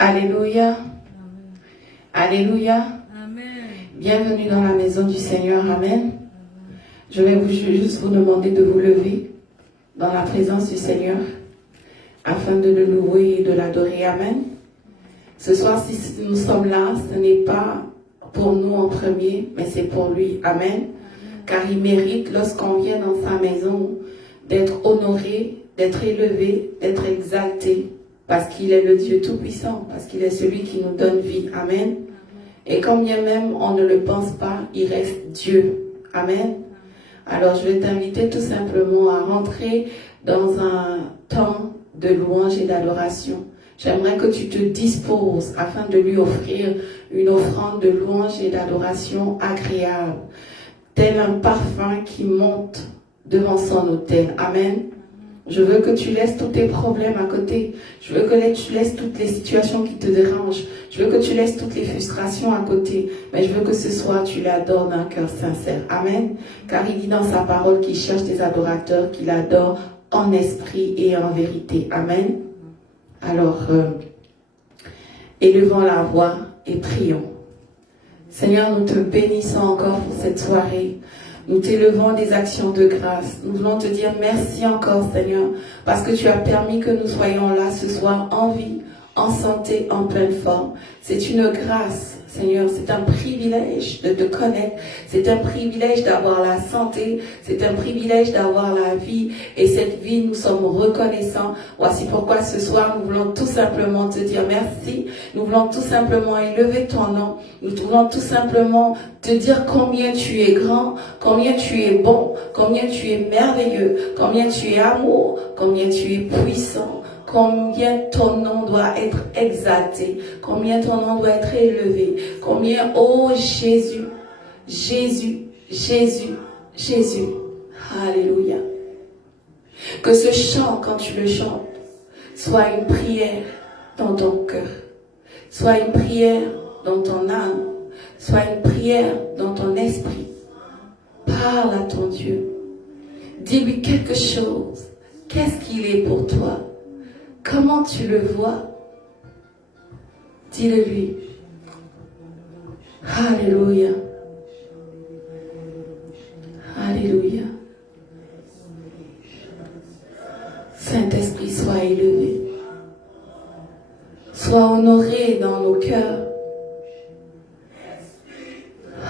Alléluia. Alléluia. Amen. Bienvenue dans la maison du Seigneur. Amen. Je vais juste vous demander de vous lever dans la présence du Seigneur afin de le louer et de l'adorer. Amen. Ce soir, si nous sommes là, ce n'est pas pour nous en premier, mais c'est pour lui. Amen. Car il mérite, lorsqu'on vient dans sa maison, d'être honoré, d'être élevé, d'être exalté, parce qu'il est le Dieu Tout-Puissant, parce qu'il est celui qui nous donne vie. Amen. Et quand bien même on ne le pense pas, il reste Dieu. Amen. Alors je vais t'inviter tout simplement à rentrer dans un temps de louange et d'adoration. J'aimerais que tu te disposes afin de lui offrir une offrande de louange et d'adoration agréable, tel un parfum qui monte devant son autel. Amen. Je veux que tu laisses tous tes problèmes à côté. Je veux que tu laisses toutes les situations qui te dérangent. Je veux que tu laisses toutes les frustrations à côté. Mais je veux que ce soir, tu l'adores d'un cœur sincère. Amen. Car il dit dans sa parole qu'il cherche des adorateurs, qu'il adore en esprit et en vérité. Amen. Alors, élevons la voix et prions. Seigneur, nous te bénissons encore pour cette soirée. Nous t'élevons des actions de grâce. Nous voulons te dire merci encore, Seigneur, parce que tu as permis que nous soyons là ce soir en vie, en santé, en pleine forme. C'est une grâce, Seigneur. C'est un privilège de te connaître. C'est un privilège d'avoir la santé. C'est un privilège d'avoir la vie. Et cette vie, nous sommes reconnaissants. Voici pourquoi ce soir, nous voulons tout simplement te dire merci. Nous voulons tout simplement élever ton nom. Nous voulons tout simplement te dire combien tu es grand, combien tu es bon, combien tu es merveilleux, combien tu es amour, combien tu es puissant, combien ton nom doit être exalté, combien ton nom doit être élevé, combien, oh Jésus, Jésus, Jésus, Jésus, alléluia. Que ce chant, quand tu le chantes, soit une prière dans ton cœur, soit une prière dans ton âme, soit une prière dans ton esprit. Parle à ton Dieu. Dis-lui quelque chose. Qu'est-ce qu'il est pour toi? Comment tu le vois? Dis-le lui. Alléluia. Alléluia. Saint-Esprit, sois élevé. Sois honoré dans nos cœurs.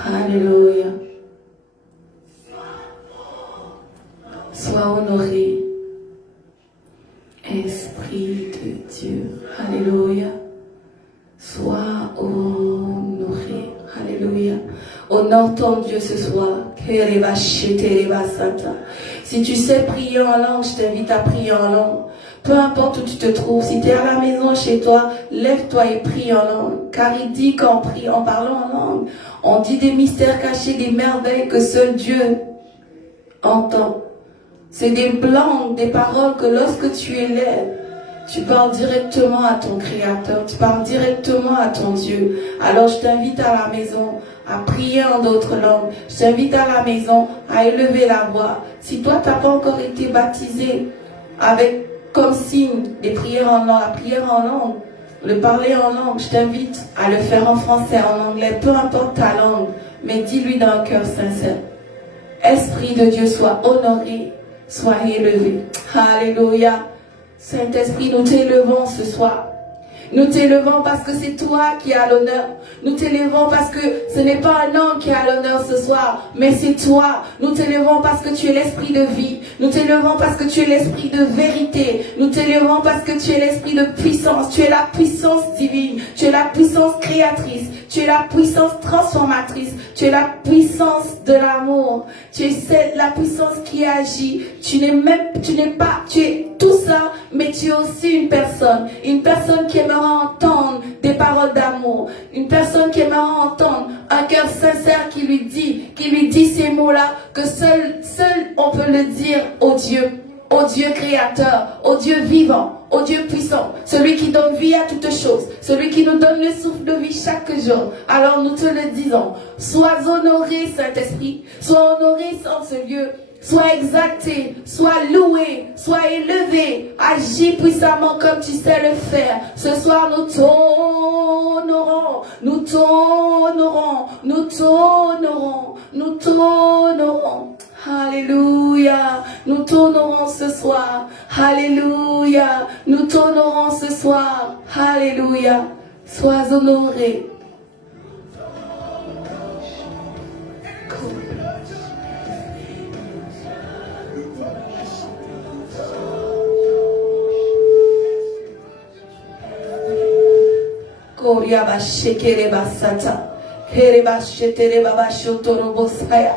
Alléluia. Sois honoré. Esprit de Dieu. Alléluia. Sois honoré. Alléluia. Honore ton Dieu ce soir. Si tu sais prier en langue, je t'invite à prier en langue. Peu importe où tu te trouves, si tu es à la maison, chez toi, lève-toi et prie en langue. Car il dit qu'en prie, en parlant en langue, on dit des mystères cachés, des merveilles que seul Dieu entend. C'est des langues, des paroles que lorsque tu élèves, tu parles directement à ton Créateur, tu parles directement à ton Dieu. Alors je t'invite à la maison à prier en d'autres langues. Je t'invite à la maison à élever la voix. Si toi, tu n'as pas encore été baptisé avec comme signe des prières en langue, la prière en langue, le parler en langue, je t'invite à le faire en français, en anglais, peu importe ta langue, mais dis-lui d'un cœur sincère. Esprit de Dieu, sois honoré, sois élevé. Alléluia. Saint-Esprit, nous t'élevons ce soir. Nous t'élevons parce que c'est toi qui as l'honneur. Nous t'élevons parce que ce n'est pas un homme qui a l'honneur ce soir, mais c'est toi. Nous t'élevons parce que tu es l'esprit de vie. Nous t'élevons parce que tu es l'esprit de vérité. Nous t'élevons parce que tu es l'esprit de puissance. Tu es la puissance divine. Tu es la puissance créatrice. Tu es la puissance transformatrice. Tu es la puissance de l'amour. Tu es la puissance qui agit. Tu es tout ça, mais tu es aussi une personne qui aimera entendre des paroles d'amour, une personne qui aimera entendre un cœur sincère qui lui dit ces mots-là, que seul on peut le dire au Dieu créateur, au Dieu vivant, au Dieu puissant, celui qui donne vie à toutes choses, celui qui nous donne le souffle de vie chaque jour. Alors nous te le disons, sois honoré Saint-Esprit, sois honoré dans ce lieu. Sois exalté, sois loué, sois élevé. Agis puissamment comme tu sais le faire. Ce soir, nous t'honorons, nous t'honorons, nous t'honorons, nous t'honorons. Alléluia, nous t'honorons ce soir. Alléluia, nous t'honorons ce soir. Alléluia, sois honoré. Koria ba shekere ba sata, kere ba shetere ba ba shotoro bosaya,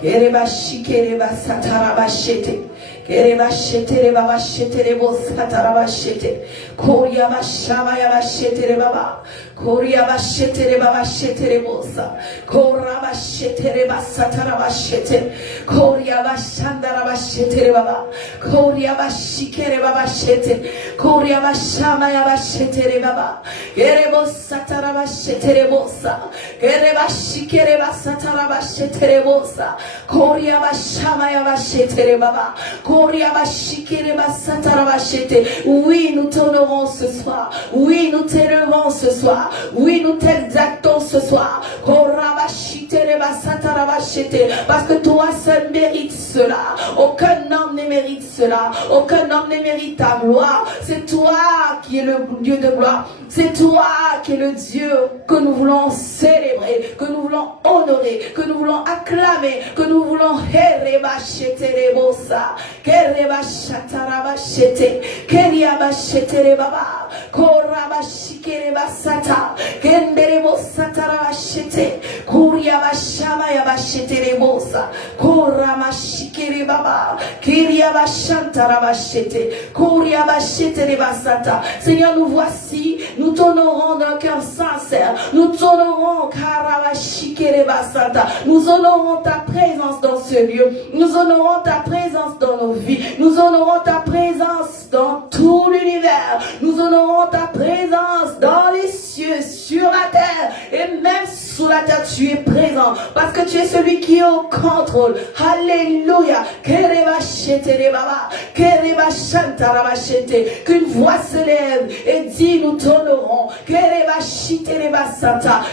kere ba shikere ba satara ba shete, kere ba shetere ba ba shetere bosatara ba shete, koria ba shama ya ba shetere ba ba, koria ba shetere ba ba shetere bosa, kora ba shetere ba satara ba shete, koria ba shandara ba shetere ba ba, koria ba shikere ba ba shete, koria ba shama ya ba shetere ba ba, kere satara ba shetere bosa, kere ba shikere ba satara ba shetere bosa, koria ba shama ya ba shetere ba ba, koria ba shikere ba satara ba shete. Oui, nous t'honorons ce soir. Oui, nous t'élevons ce soir. Oui, nous t'exaltons ce soir. Kora ba shitere ba satara ba shete. Parce que toi seul mérite cela. Aucun homme ne mérite cela. Aucun homme ne mérite ta gloire. C'est toi qui es le Dieu de gloire. C'est toi qui es le Dieu que nous voulons célébrer, que nous voulons honorer, que nous voulons acclamer, que nous voulons herébachete rebosa, kerebashatarabachete, keriabachete rebaba, korabashikere basata, kenderebosatarabache, kuriabashamayabachete rebosa, koramashikere baba, keriabashantarabachete, kuriabachete rebasata. Seigneur, nous voici. Nous t'honorons d'un cœur sincère. Nous t'honorons, Karabashikerebasata. Nous honorons ta présence dans ce lieu. Nous honorons ta présence dans nos vies. Nous honorons ta présence dans tout l'univers. Nous honorons ta présence dans les cieux, sur la terre et même sous la terre. Tu es présent parce que tu es celui qui est au contrôle. Alléluia. Kerebasheterebaba, kerebashantarabashete. Qu'une voix se lève et dit nous t'honorons,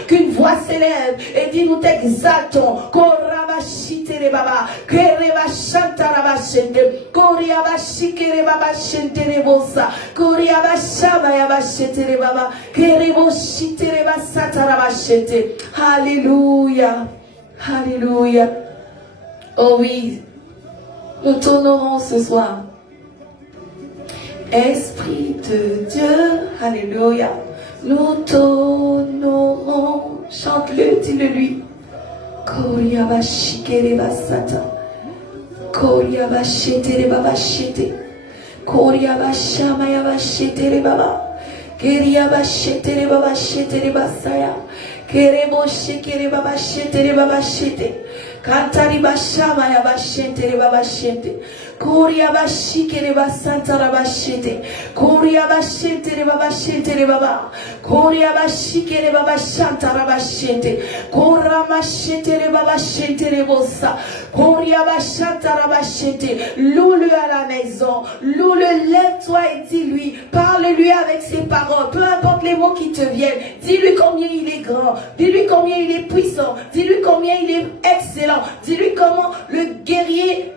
qu'une voix s'élève et dit nous t'exaltons, alléluia, alléluia. Oh oui, nous t'honorons ce soir. Esprit de Dieu, alléluia, nous t'honorons, chante-le, dis-le lui. Koria shikere basata, Koria shetere baba shete, Koria shama ya shetere baba, Keria shetere baba shetere basaya, Kerebo shikere baba shete, Kantari bashama ya shetere baba shete. Koria bashikere basantara bashete. Koria bashete baba shete baba. Koria bashikere baba shantara bashete. Kora mashete baba shete bossa. Koria bashantara bashete. Loue-le à la maison. Loue-le, lève-toi et dis-lui. Parle-lui avec ses paroles. Peu importe les mots qui te viennent. Dis-lui combien il est grand. Dis-lui combien il est puissant. Dis-lui combien il est excellent. Dis-lui comment le guerrier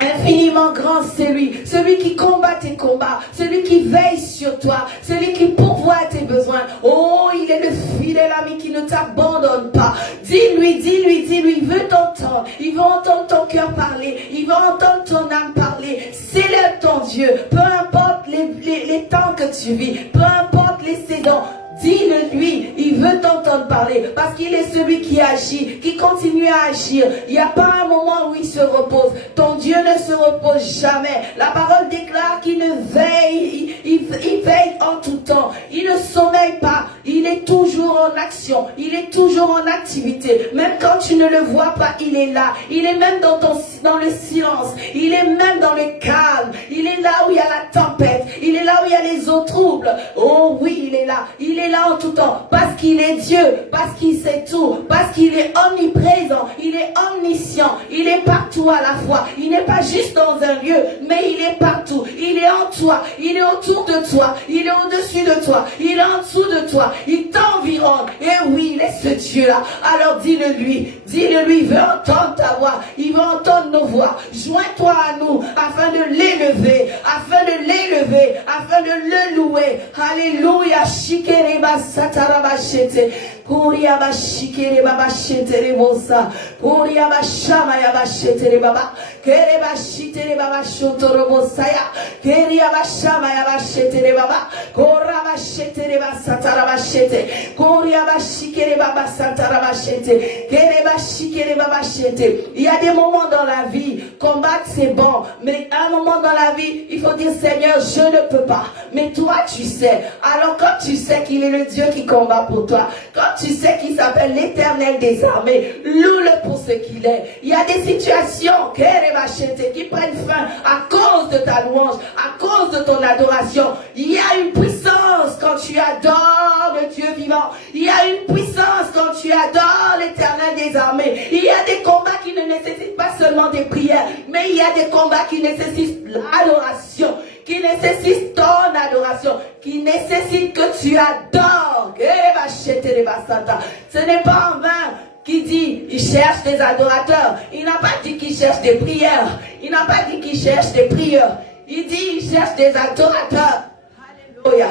infiniment grand, c'est lui, celui qui combat tes combats, celui qui veille sur toi, celui qui pourvoit tes besoins. Oh, il est le fidèle ami qui ne t'abandonne pas. Dis-lui, il veut t'entendre, il veut entendre ton cœur parler, il veut entendre ton âme parler. Célèbre ton Dieu, peu importe les temps que tu vis, peu importe les saisons. Dis-le lui, il veut t'entendre parler parce qu'il est celui qui agit, qui continue à agir. Il n'y a pas un moment où il se repose. Ton Dieu ne se repose jamais. La parole déclare qu'il ne veille, il veille en tout temps. Il ne sommeille pas. Il est toujours en action. Il est toujours en activité. Même quand tu ne le vois pas, il est là. Il est même dans le silence. Il est même dans le calme. Il est là où il y a la tempête. Il est là où il y a les eaux troubles. Oh oui, il est là. Il est là en tout temps. Parce qu'il est Dieu. Parce qu'il sait tout. Parce qu'il est omniprésent. présent, il est omniscient, il est partout à la fois. Il n'est pas juste dans un lieu, mais il est partout. Il est en toi, il est autour de toi, il est au-dessus de toi, il est en dessous de toi, il t'environne. Et oui, il est ce Dieu-là. Alors dis-le lui, il veut entendre ta voix, il veut entendre nos voix. Joins-toi à nous afin de l'élever, afin de le louer. Alléluia. Shikereba satarabashete. Kuriaba shikereba bashete rebosa. Kuriaba shamaya bashete rebaba. Kereba shitere baba shotorobosaya. Keriaba shamaya bashete rebaba. Koraba shete reba satarabashete. Kuriaba shikereba baba satarabashete. Kereba shikereba bashete. Il y a des moments dans la vie, combattre c'est bon, mais à un moment dans la vie, il faut dire Seigneur, je ne peux pas. Mais toi, tu sais. Alors quand tu sais qu'il est le Dieu qui combat pour toi, quand tu sais qu'il s'appelle l'Éternel des armées, loue-le pour ce qu'il est. Il y a des situations qui prennent fin à cause de ta louange, à cause de ton adoration. Il y a une puissance quand tu adores le Dieu vivant. Il y a une puissance quand tu adores l'Éternel des armées. Il y a des combats qui ne nécessitent pas seulement des prières, mais il y a des combats qui nécessitent l'adoration, qui nécessitent ton adoration, qui nécessitent que tu adores. Ce n'est pas en vain qu'il dit, il cherche des adorateurs. Il n'a pas dit qu'il cherche des prières. Il n'a pas dit qu'il cherche des prières. Il dit, il cherche des adorateurs. Alléluia.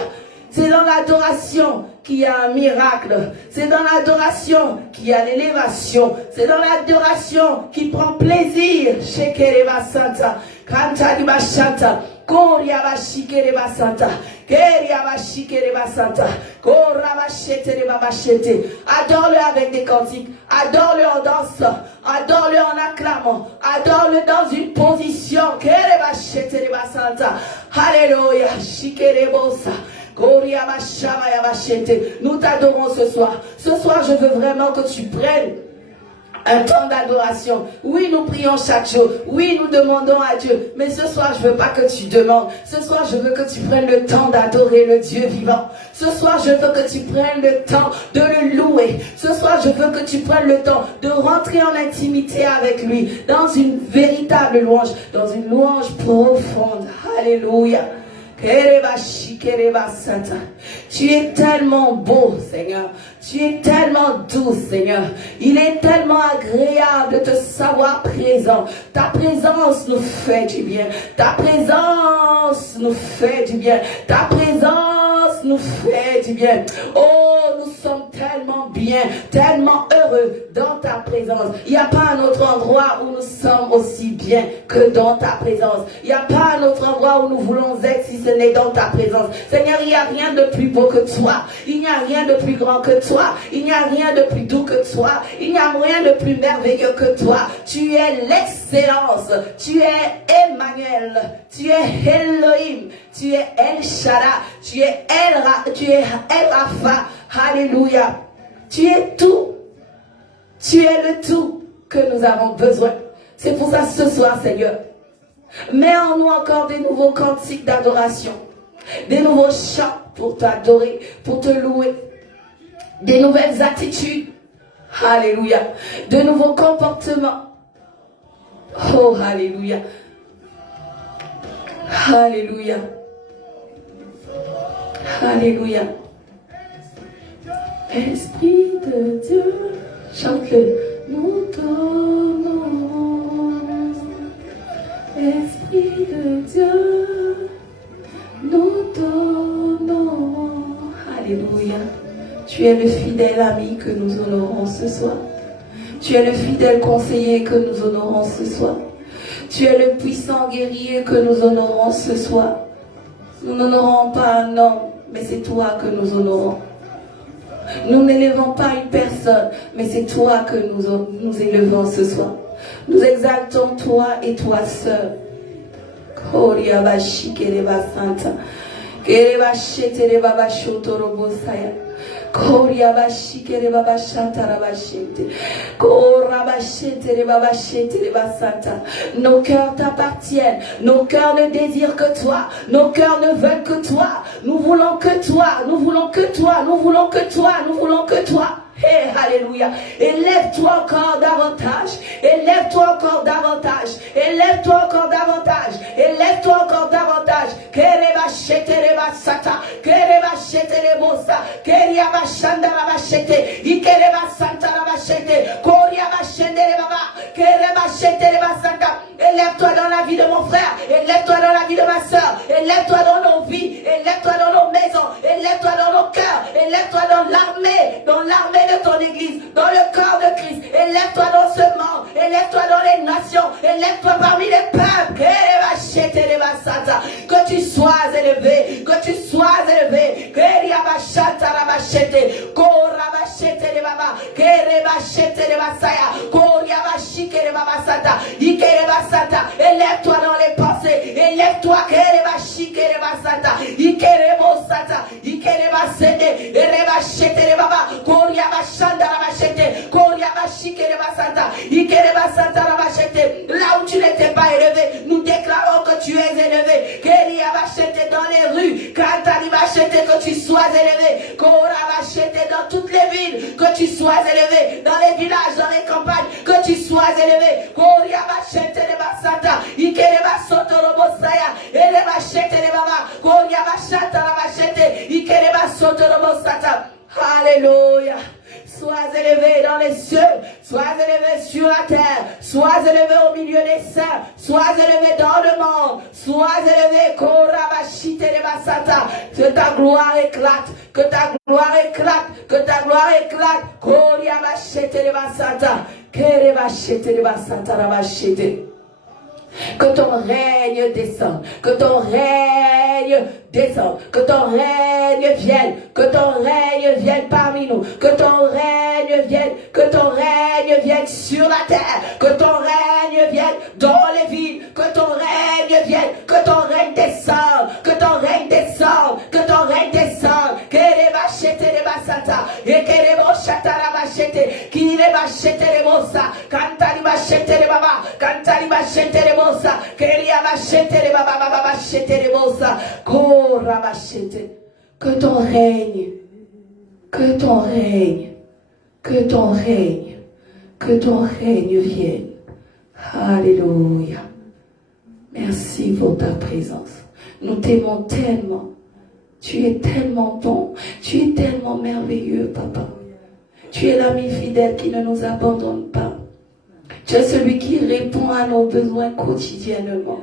C'est dans l'adoration qu'il y a un miracle. C'est dans l'adoration qu'il y a l'élévation. C'est dans l'adoration qu'il prend plaisir. Shekereba Santa. Kanta di Bashanta. Koriaba Shikereba Santa. Keriaba Shikereba Santa. Koraba Shetere Baba Shete. Adore-le avec des cantiques. Adore-le en dansant. Adore-le en acclamant. Adore-le dans une position. Kereba Shetere Santa. Alléluia. Shikerebosa. Nous t'adorons ce soir. Ce soir, je veux vraiment que tu prennes un temps d'adoration. Oui, nous prions chaque jour. Oui, nous demandons à Dieu. Mais ce soir, je veux pas que tu demandes. Ce soir, je veux que tu prennes le temps d'adorer le Dieu vivant. Ce soir, je veux que tu prennes le temps de le louer. Ce soir, je veux que tu prennes le temps de rentrer en intimité avec lui. Dans une véritable louange. Dans une louange profonde. Alléluia. Tu es tellement beau, Seigneur. Tu es tellement doux, Seigneur. Il est tellement agréable de te savoir présent. Ta présence nous fait du bien. Ta présence nous fait du bien. Ta présence nous fait du bien. Oh, nous sommes tellement bien, tellement heureux dans ta présence. Il n'y a pas un autre endroit où nous sommes aussi bien que dans ta présence. Il n'y a pas un autre endroit où nous voulons être si ce n'est dans ta présence. Seigneur, il n'y a rien de plus beau que toi. Il n'y a rien de plus grand que toi. Il n'y a rien de plus doux que toi. Il n'y a rien de plus merveilleux que toi. Tu es l'excellence. Tu es Emmanuel. Tu es Elohim. Tu es El Shaddai. Tu es El Rapha. Alléluia. Tu es tout. Tu es le tout que nous avons besoin. C'est pour ça ce soir, Seigneur, mets en nous encore des nouveaux cantiques d'adoration, des nouveaux chants pour t'adorer, pour te louer, des nouvelles attitudes. Alléluia. De nouveaux comportements. Oh, alléluia. Alléluia. Alléluia. Esprit de Dieu, chante-le. Nous donnons, Esprit de Dieu, nous donnons. Alléluia. Tu es le fidèle ami que nous honorons ce soir. Tu es le fidèle conseiller que nous honorons ce soir. Tu es le puissant guerrier que nous honorons ce soir. Nous n'honorons pas un homme, mais c'est toi que nous honorons. Nous n'élevons pas une personne, mais c'est toi que nous élevons ce soir. Nous exaltons toi et toi seul. Nos cœurs t'appartiennent. Nos cœurs ne désirent que toi. Nos cœurs ne veulent que toi. Nous voulons que toi. Nous voulons que toi. Nous voulons que toi. Nous voulons que toi. Hey, alléluia. Élève-toi encore davantage. Élève-toi encore davantage. Élève-toi encore davantage. Élève-toi encore davantage. Kereba shetereba sata. Kereba shetereba sa. Keriaba shandara bachete. Ikereba santara bachete. Koriaba shendereba ba. Kereba shetereba sata. Élève-toi dans la vie de mon frère. Élève-toi dans la vie de ma soeur. Élève-toi dans nos vies. Élève-toi dans nos maisons. Élève-toi dans nos cœurs. Élève-toi dans l'armée de ton église, dans le corps de Christ. Élève-toi dans ce monde. Élève-toi dans les nations. Élève-toi parmi les peuples. Que tu sois élevé. Que tu sois élevé. Élève-toi dans les pensées. Élève-toi. Là où tu n'étais pas élevé, nous déclarons que tu es élevé. Dans les rues, que tu sois élevé. Dans toutes les villes, que tu sois élevé. Dans les villages, dans les campagnes, que tu sois élevé. Alléluia. Sois élevé dans les cieux, sois élevé sur la terre, sois élevé au milieu des saints, sois élevé dans le monde, sois élevé, que ta gloire éclate, que ta gloire éclate, que ta gloire éclate, que ton règne descende, que ton règne descende, que ton règne vienne, que ton règne vienne parmi nous, que ton règne vienne sur la terre, que ton règne vienne dans les villes, que ton règne vienne, que ton règne descende, que ton règne descende, que ton règne descende, que les bachete les basata, et que les bochata la bachete, qui les bachete les bossa, quand les bachete les baba, quand les bachete les bossa, que les bachete les baba, bachete les bossa, que ton règne, que ton règne, que ton règne, que ton règne vienne. Alléluia. Merci pour ta présence. Nous t'aimons tellement. Tu es tellement bon. Tu es tellement merveilleux, Papa. Tu es l'ami fidèle qui ne nous abandonne pas. Tu es celui qui répond à nos besoins quotidiennement.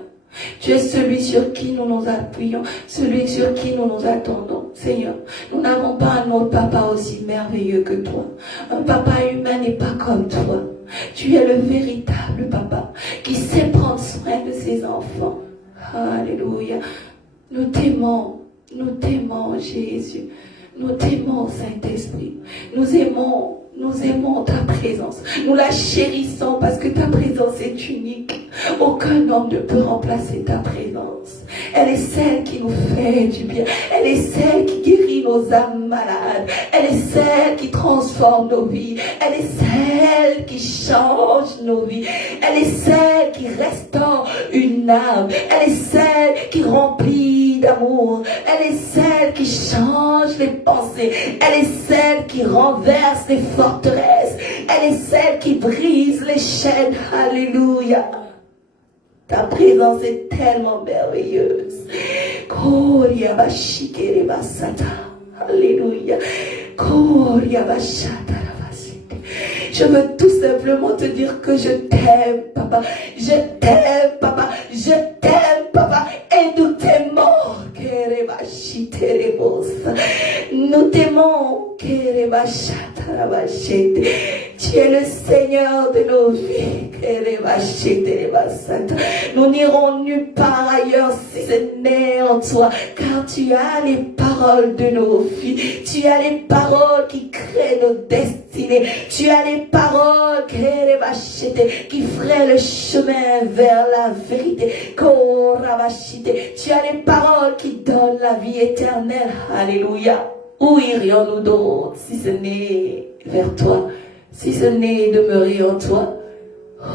Tu es celui sur qui nous nous appuyons, celui sur qui nous nous attendons. Seigneur, nous n'avons pas un autre papa aussi merveilleux que toi. Un papa humain n'est pas comme toi. Tu es le véritable papa qui sait prendre soin de ses enfants. Alléluia. Nous t'aimons Jésus. Nous t'aimons Saint-Esprit. Nous aimons ta présence. Nous la chérissons parce que ta présence est unique. Aucun homme ne peut remplacer ta présence. Elle est celle qui nous fait du bien. Elle est celle qui guérit nos âmes malades. Elle est celle qui transforme nos vies. Elle est celle qui change nos vies. Elle est celle qui restaure une âme. Elle est celle qui remplit d'amour. Elle est celle qui change les pensées. Elle est celle qui renverse les forteresses. Elle est celle qui brise les chaînes. Alléluia. Ta présence est tellement merveilleuse. Alléluia. Je veux tout simplement te dire que je t'aime, Papa. Je t'aime, Papa. Je t'aime, Papa. Et nous t'aimons. Nous t'aimons. Tu es le Seigneur de nos vies. Nous n'irons nulle part ailleurs si ce n'est en toi, car tu as les paroles de nos vies. Tu as les paroles qui créent nos destinées. Tu as les paroles qui feraient le chemin vers la vérité. Tu as les paroles qui donnent la vie éternelle. Alléluia. Où irions-nous d'autre si ce n'est vers toi, si ce n'est demeurer en toi?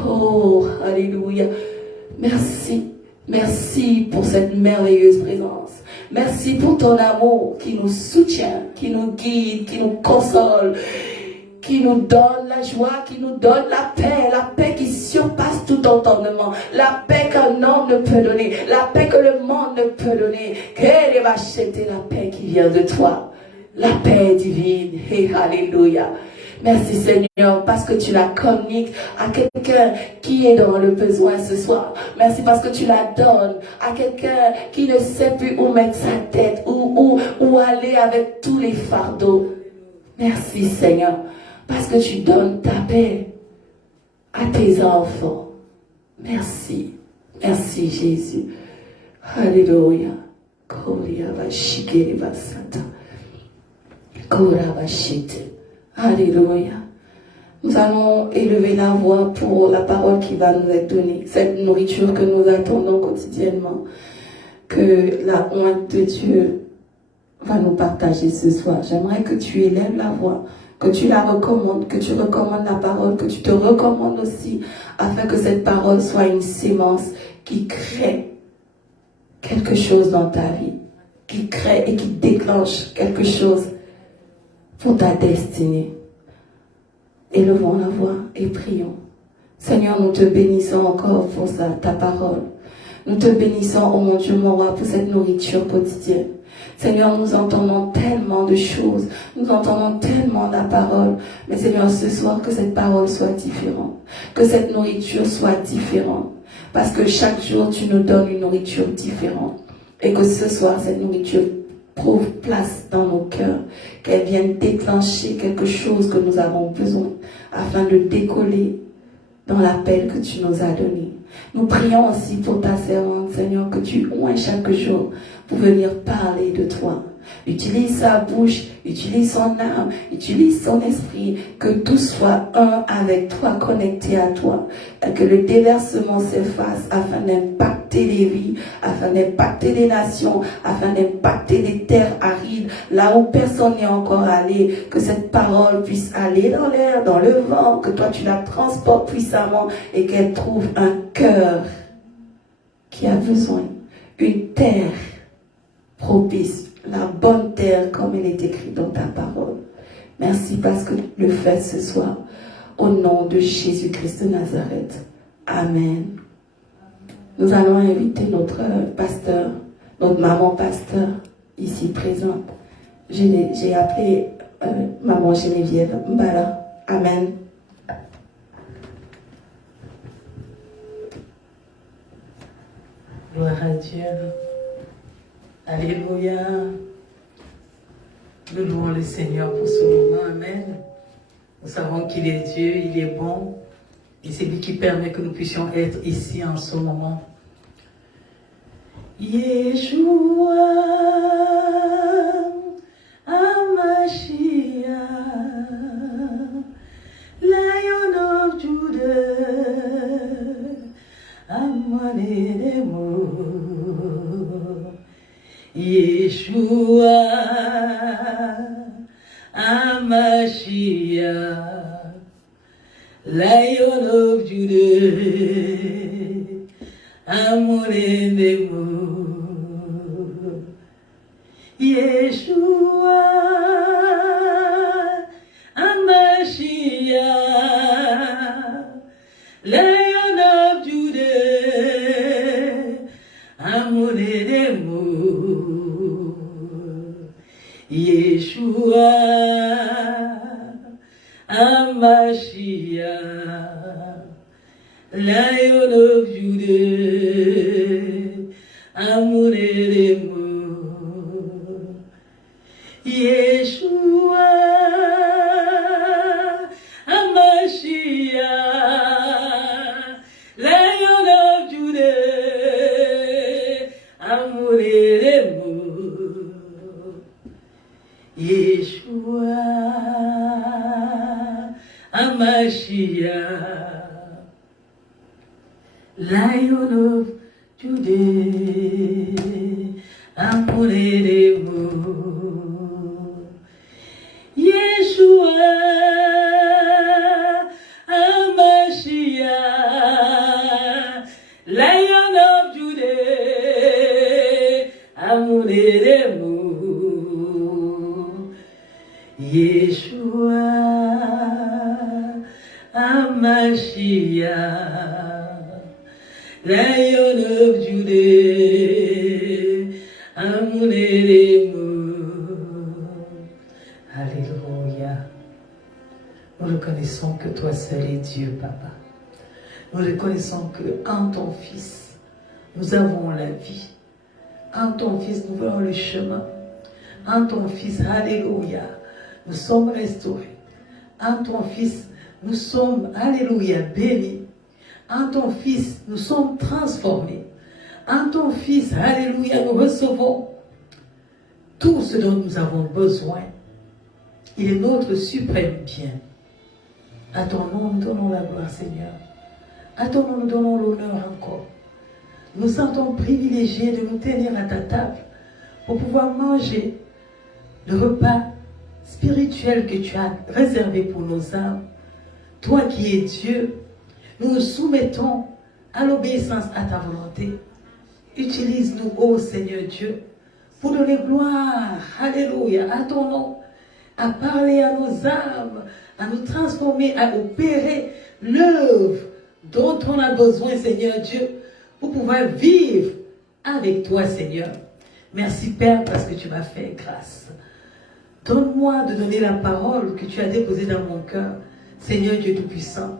Oh, alléluia. Merci. Merci pour cette merveilleuse présence. Merci pour ton amour qui nous soutient, qui nous guide, qui nous console, qui nous donne la joie, qui nous donne la paix qui surpasse tout entendement, la paix qu'un homme ne peut donner, la paix que le monde ne peut donner. Quelle va acheter la paix qui vient de toi, la paix divine. Hey, alléluia. Merci Seigneur parce que tu la communiques à quelqu'un qui est dans le besoin ce soir. Merci parce que tu la donnes à quelqu'un qui ne sait plus où mettre sa tête, où aller avec tous les fardeaux. Merci Seigneur parce que tu donnes ta paix à tes enfants. Merci. Merci Jésus. Alléluia. Alléluia. Nous allons élever la voix pour la parole qui va nous être donnée, cette nourriture que nous attendons quotidiennement, que la honte de Dieu va nous partager ce soir. J'aimerais que tu élèves la voix, que tu la recommandes, que tu recommandes la parole, que tu te recommandes aussi, afin que cette parole soit une sémence qui crée quelque chose dans ta vie, qui crée et qui déclenche quelque chose pour ta destinée. Élevons la voix et prions. Seigneur, nous te bénissons encore pour ça, ta parole. Nous te bénissons, oh mon Dieu, mon roi, pour cette nourriture quotidienne. Seigneur, nous entendons tellement de choses, nous entendons tellement la parole. Mais Seigneur, ce soir, que cette parole soit différente, que cette nourriture soit différente. Parce que chaque jour, tu nous donnes une nourriture différente. Et que ce soir, cette nourriture trouve place dans nos cœurs, qu'elle vienne déclencher quelque chose que nous avons besoin afin de décoller dans l'appel que tu nous as donné. Nous prions aussi pour ta servante, Seigneur, que tu oins chaque jour pour venir parler de toi. Utilise sa bouche, utilise son âme, utilise son esprit, que tout soit un avec toi, connecté à toi, et que le déversement s'efface afin d'impacter les vies, afin d'impacter les nations, afin d'impacter les terres arides, là où personne n'est encore allé, que cette parole puisse aller dans l'air, dans le vent, que toi tu la transportes puissamment et qu'elle trouve un cœur qui a besoin, une terre propice, la bonne terre comme elle est écrite dans ta parole. Merci parce que tu le fais ce soir. Au nom de Jésus-Christ de Nazareth. Amen. Nous allons inviter notre pasteur, notre maman pasteur, ici présente. J'ai appelé maman Geneviève Mbala. Amen. Gloire à Dieu. Alléluia. Nous louons le Seigneur pour ce moment. Amen. Nous savons qu'il est Dieu, il est bon. Et c'est lui qui permet que nous puissions être ici en ce moment. Yeshua, Hamashiach, Lion of Judah, Amanedemo. Yeshua, Hamashiach, Lion of Judah, Amonendemo. Yeshua, Hamashiach, Lion of Judah, Amonendemo. Yeshua, Hamashiach, Lion of Judah, Amonedemo. Yeshua, Hamashiach, Lion of Judah, Amonedemo. Yeshua, Hamashiach, Lion of Judah, Amonedemo. Yeshua, Hamashiach, Lion of Judah, Amonedemo. Yeshua, Lion of Judah, Amunéremu. Alléluia. Nous reconnaissons que toi seul es Dieu, Papa. Nous reconnaissons que en ton Fils, nous avons la vie. En ton Fils, nous voyons le chemin. En ton Fils, Alléluia, nous sommes restaurés. En ton Fils, nous sommes, Alléluia, bénis. En ton Fils, nous sommes transformés. En ton Fils, Alléluia, nous recevons tout ce dont nous avons besoin. Il est notre suprême bien. À ton nom, nous donnons la gloire, Seigneur. À ton nom, nous donnons l'honneur encore. Nous sentons privilégiés de nous tenir à ta table pour pouvoir manger le repas spirituel que tu as réservé pour nos âmes. Toi qui es Dieu, nous nous soumettons à l'obéissance à ta volonté. Utilise-nous, ô Seigneur Dieu, pour donner gloire, alléluia, à ton nom, à parler à nos âmes, à nous transformer, à opérer l'œuvre dont on a besoin, Seigneur Dieu, pour pouvoir vivre avec toi, Seigneur. Merci, Père, parce que tu m'as fait grâce. Donne-moi de donner la parole que tu as déposée dans mon cœur, Seigneur Dieu Tout-Puissant,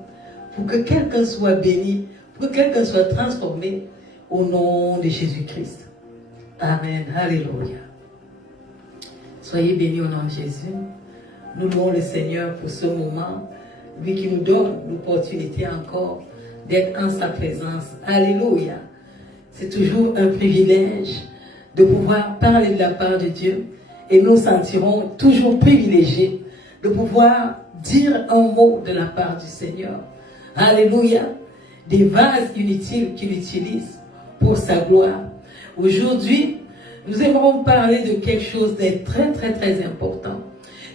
pour que quelqu'un soit béni, pour que quelqu'un soit transformé au nom de Jésus-Christ. Amen. Alléluia. Soyez bénis au nom de Jésus. Nous louons le Seigneur pour ce moment, lui qui nous donne l'opportunité encore d'être en sa présence. Alléluia. C'est toujours un privilège de pouvoir parler de la part de Dieu et nous sentirons toujours privilégiés de pouvoir dire un mot de la part du Seigneur. Alléluia. Des vases inutiles qu'il utilise pour sa gloire. Aujourd'hui, nous aimerons parler de quelque chose de très très très important.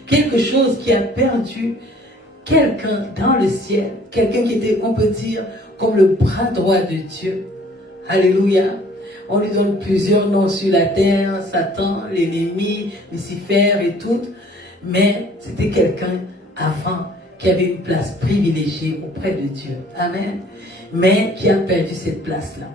Quelque chose qui a perdu quelqu'un dans le ciel. Quelqu'un qui était, on peut dire, comme le bras droit de Dieu. Alléluia. On lui donne plusieurs noms sur la terre, Satan, l'ennemi, Lucifer et tout. Mais c'était quelqu'un avant qui avait une place privilégiée auprès de Dieu. Amen. Mais qui a perdu cette place-là.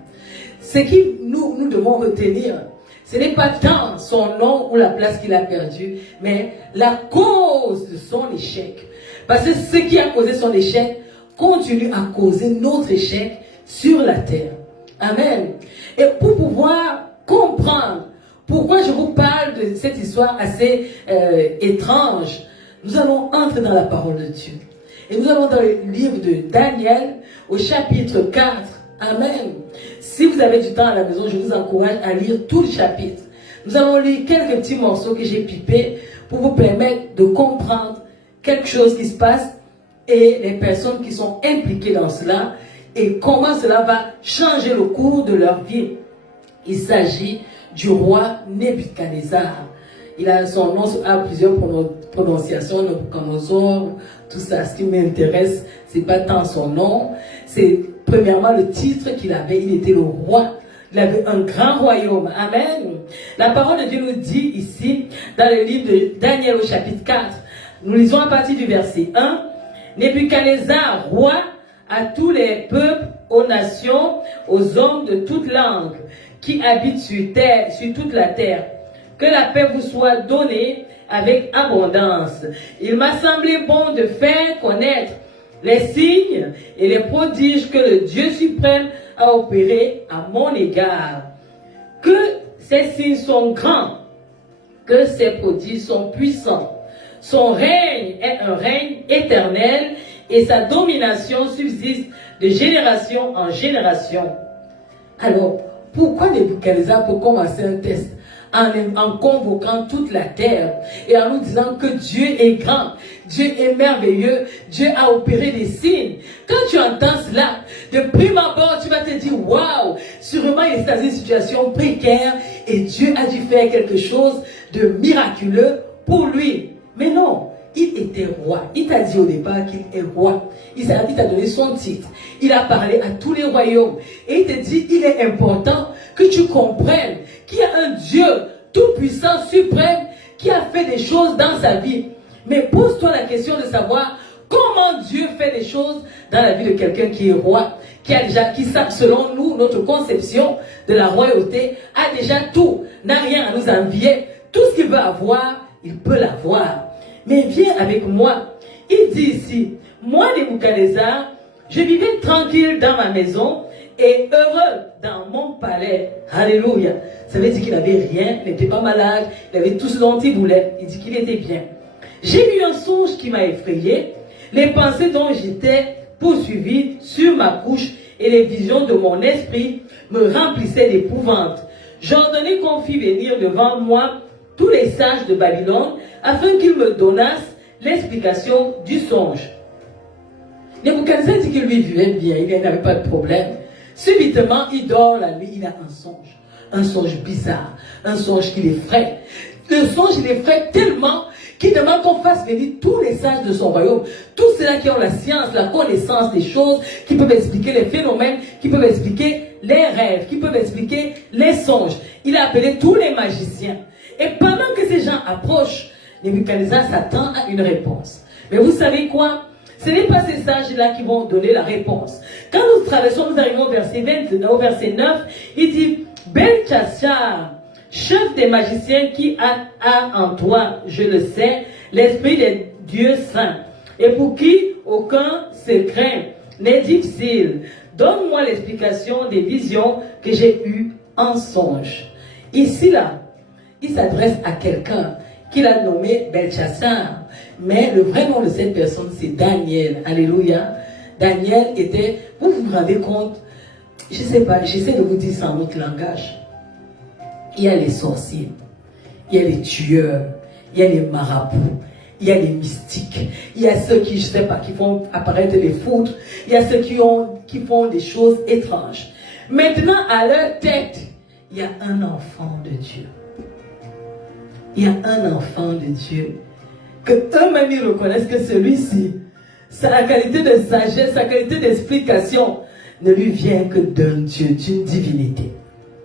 Ce qui nous devons retenir, ce n'est pas tant son nom ou la place qu'il a perdue, mais la cause de son échec. Parce que ce qui a causé son échec continue à causer notre échec sur la terre. Amen. Et pour pouvoir comprendre pourquoi je vous parle de cette histoire assez étrange, nous allons entrer dans la parole de Dieu. Et nous allons dans le livre de Daniel au chapitre 4. Amen. Si vous avez du temps à la maison, je vous encourage à lire tout le chapitre. Nous allons lire quelques petits morceaux que j'ai pipés pour vous permettre de comprendre quelque chose qui se passe et les personnes qui sont impliquées dans cela et comment cela va changer le cours de leur vie. Il s'agit du roi Nebuchadnezzar. Il a son nom a plusieurs prononciations, Nabuchodonosor, tout ça. Ce qui m'intéresse, c'est pas tant son nom, c'est premièrement le titre qu'il avait. Il était le roi. Il avait un grand royaume. Amen. La parole de Dieu nous dit ici, dans le livre de Daniel au chapitre 4, nous lisons à partir du verset 1, Nebuchadnezzar, roi, à tous les peuples, aux nations, aux hommes de toute langue, qui habitent sur terre, sur toute la terre. Que la paix vous soit donnée avec abondance. Il m'a semblé bon de faire connaître les signes et les prodiges que le Dieu suprême a opérés à mon égard. Que ces signes sont grands, que ces prodiges sont puissants. Son règne est un règne éternel et sa domination subsiste de génération en génération. Alors, pourquoi Nebuchadnezzar pour commencer un test en convoquant toute la terre et en nous disant que Dieu est grand, Dieu est merveilleux, Dieu a opéré des signes. Quand tu entends cela, de prime abord, tu vas te dire, waouh, sûrement il est dans une situation précaire et Dieu a dû faire quelque chose de miraculeux pour lui. Mais non, il était roi. Il t'a dit au départ qu'il est roi. Il t'a donné son titre. Il a parlé à tous les royaumes. Et il te dit, il est important que tu comprennes qu'il y a un Dieu tout-puissant, suprême, qui a fait des choses dans sa vie. Mais pose-toi la question de savoir comment Dieu fait les choses dans la vie de quelqu'un qui est roi, qui selon nous, notre conception de la royauté, a déjà tout, n'a rien à nous envier. Tout ce qu'il veut avoir, il peut l'avoir. Mais viens avec moi. Il dit ici, moi, Nebuchadnezzar, je vivais tranquille dans ma maison et heureux dans mon palais. Alléluia. Ça veut dire qu'il n'avait rien, il n'était pas malade, il avait tout ce dont il voulait. Il dit qu'il était bien. J'ai eu un songe qui m'a effrayé. Les pensées dont j'étais poursuivi sur ma couche et les visions de mon esprit me remplissaient d'épouvante. J'ordonnai qu'on fît venir devant moi tous les sages de Babylone afin qu'ils me donnassent l'explication du songe. Nebuchadnezzar dit qu'il lui vivait bien, il n'avait pas de problème. Subitement, il dort la nuit, il a un songe bizarre, un songe qui l'effraie. Le songe, il l'effraie tellement qu'il demande qu'on fasse venir tous les sages de son royaume, tous ceux-là qui ont la science, la connaissance des choses, qui peuvent expliquer les phénomènes, qui peuvent expliquer les rêves, qui peuvent expliquer les songes. Il a appelé tous les magiciens. Et pendant que ces gens approchent, Nebuchadnezzar s'attend à une réponse. Mais vous savez quoi? Ce n'est pas ces sages-là qui vont donner la réponse. Quand nous traversons, nous arrivons au verset 9, il dit, Belchassar, chef des magiciens qui a en toi, je le sais, l'esprit des dieux saints, et pour qui aucun secret n'est difficile. Donne-moi l'explication des visions que j'ai eues en songe. Ici, là, il s'adresse à quelqu'un qu'il a nommé Belchassar. Mais le vrai nom de cette personne, c'est Daniel. Alléluia. Daniel était, vous vous rendez compte, je ne sais pas, j'essaie de vous dire ça en notre langage. Il y a les sorciers, il y a les tueurs, il y a les marabouts, il y a les mystiques, il y a ceux qui, je ne sais pas, qui font apparaître les foudres, il y a ceux qui font des choses étranges. Maintenant, à leur tête, il y a un enfant de Dieu. Il y a un enfant de Dieu que eux-mêmes ils reconnaissent que celui-ci, sa qualité de sagesse, sa qualité d'explication ne lui vient que d'un Dieu, d'une divinité.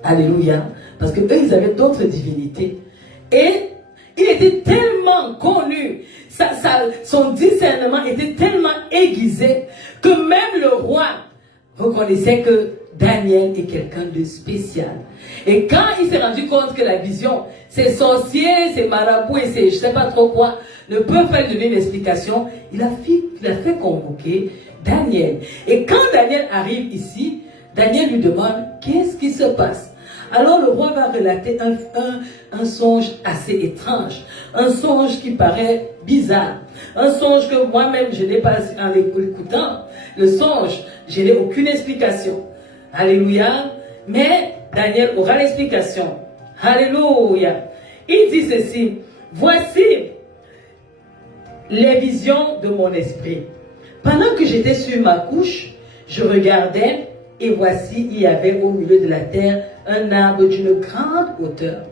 Alléluia. Parce que eux, ils avaient d'autres divinités. Et il était tellement connu, son discernement était tellement aiguisé que même le roi reconnaissait que Daniel est quelqu'un de spécial. Et quand il s'est rendu compte que la vision, ces sorciers, ces marabouts et ces je ne sais pas trop quoi, ne peuvent pas lui donner une explication, il a fait convoquer Daniel. Et quand Daniel arrive ici, Daniel lui demande qu'est-ce qui se passe. Alors le roi va relater un songe assez étrange, un songe qui paraît bizarre, un songe que moi-même je n'ai pas en l'écoutant. Le songe, je n'ai aucune explication. Alléluia. Mais Daniel aura l'explication. Alléluia. Il dit ceci, voici les visions de mon esprit. Pendant que j'étais sur ma couche, je regardais et voici, il y avait au milieu de la terre un arbre d'une grande hauteur.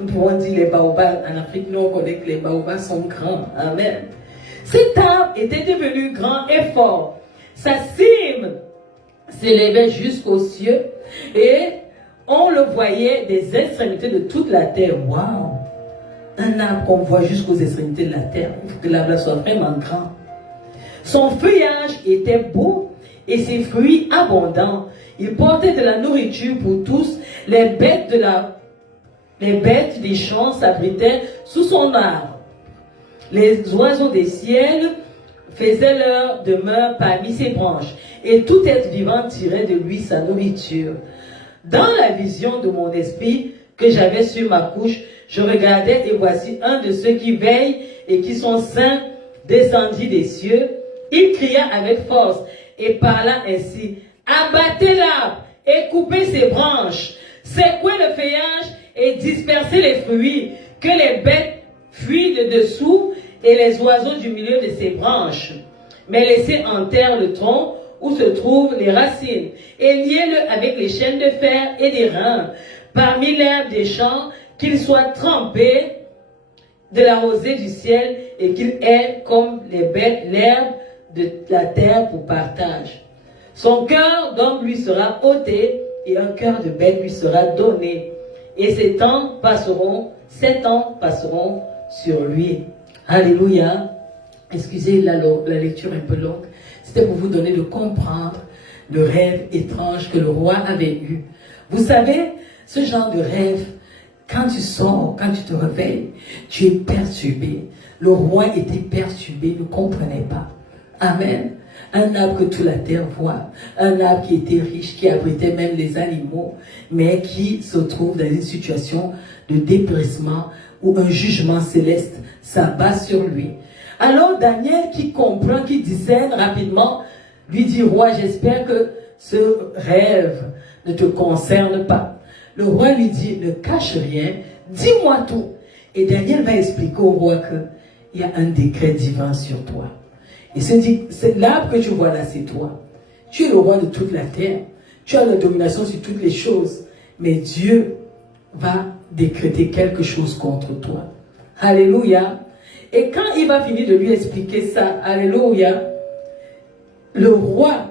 Nous pouvons dire les baobabs. En Afrique, nous on connaît que les baobabs sont grands. Amen. Cet arbre était devenu grand et fort. Sa cime s'élevait jusqu'aux cieux et on le voyait des extrémités de toute la terre. Waouh! Un arbre qu'on voit jusqu'aux extrémités de la terre. Il faut que l'arbre soit vraiment grand. Son feuillage était beau et ses fruits abondants. Il portait de la nourriture pour tous. Les bêtes des champs s'abritaient sous son arbre. Les oiseaux des ciels faisaient leur demeure parmi ses branches. Et tout être vivant tirait de lui sa nourriture. Dans la vision de mon esprit que j'avais sur ma couche, je regardais et voici un de ceux qui veillent et qui sont saints descendit des cieux. Il cria avec force et parla ainsi, abattez l'arbre et coupez ses branches, secouez le feuillage et dispersez les fruits, que les bêtes fuient de dessous et les oiseaux du milieu de ses branches. Mais laissez en terre le tronc où se trouvent les racines et liez-le avec les chaînes de fer et des reins, parmi l'herbe des champs, qu'il soit trempé de la rosée du ciel et qu'il ait comme les bêtes l'herbe de la terre pour partage. Son cœur d'homme lui sera ôté et un cœur de bête lui sera donné. Et 7 ans passeront sur lui. Alléluia. excusez la lecture un peu longue, c'était pour vous donner de comprendre le rêve étrange que le roi avait eu. Vous savez, ce genre de rêve, quand tu sors, quand tu te réveilles, tu es perturbé. Le roi était perturbé, ne comprenait pas. Amen. Un arbre que toute la terre voit, un arbre qui était riche, qui abritait même les animaux, mais qui se trouve dans une situation de dépressement où un jugement céleste s'abat sur lui. Alors Daniel, qui comprend, qui discerne rapidement, lui dit: roi, j'espère que ce rêve ne te concerne pas. Le roi lui dit: ne cache rien, dis-moi tout. Et Daniel va expliquer au roi qu'il y a un décret divin sur toi. Et c'est l'arbre que tu vois là, c'est toi. Tu es le roi de toute la terre. Tu as la domination sur toutes les choses. Mais Dieu va décréter quelque chose contre toi. Alléluia. Et quand il va finir de lui expliquer ça, alléluia, le roi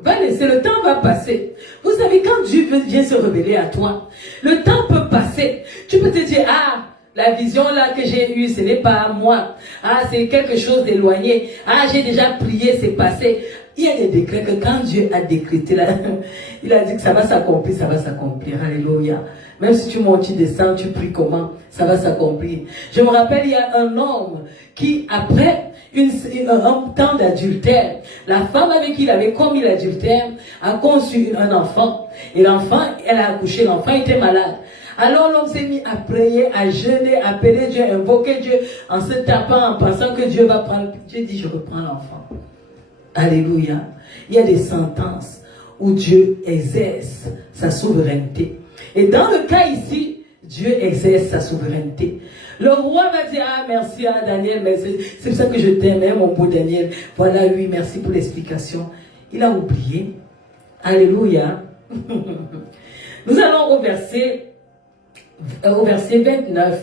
va laisser, le temps va passer. Vous savez, quand Dieu vient se révéler à toi, le temps peut passer. Tu peux te dire: ah, la vision là que j'ai eue, ce n'est pas moi. Ah, c'est quelque chose d'éloigné. Ah, j'ai déjà prié, c'est passé. Il y a des décrets que quand Dieu a décrété là, il a dit que ça va s'accomplir, ça va s'accomplir. Alléluia. Même si tu montes, tu descends, tu pries comment, ça va s'accomplir. Je me rappelle, il y a un homme qui, après un temps d'adultère, la femme avec qui il avait commis l'adultère a conçu un enfant. Et l'enfant, elle a accouché, l'enfant était malade. Alors l'homme s'est mis à prier, à jeûner, à appeler Dieu, à invoquer Dieu, en se tapant, en pensant que Dieu va prendre. Dieu dit: je reprends l'enfant. Alléluia. Il y a des sentences où Dieu exerce sa souveraineté. Et dans le cas ici, Dieu exerce sa souveraineté. Le roi va dire: ah, merci à Daniel, c'est pour ça que je t'aime, hein, mon beau Daniel. Voilà, lui, merci pour l'explication. Il a oublié. Alléluia. Nous allons au verset 29.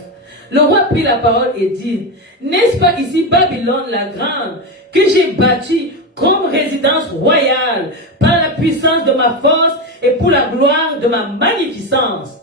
Le roi prit la parole et dit: n'est-ce pas ici Babylone la grande, que j'ai bâtie comme résidence royale, par la puissance de ma force et pour la gloire de ma magnificence?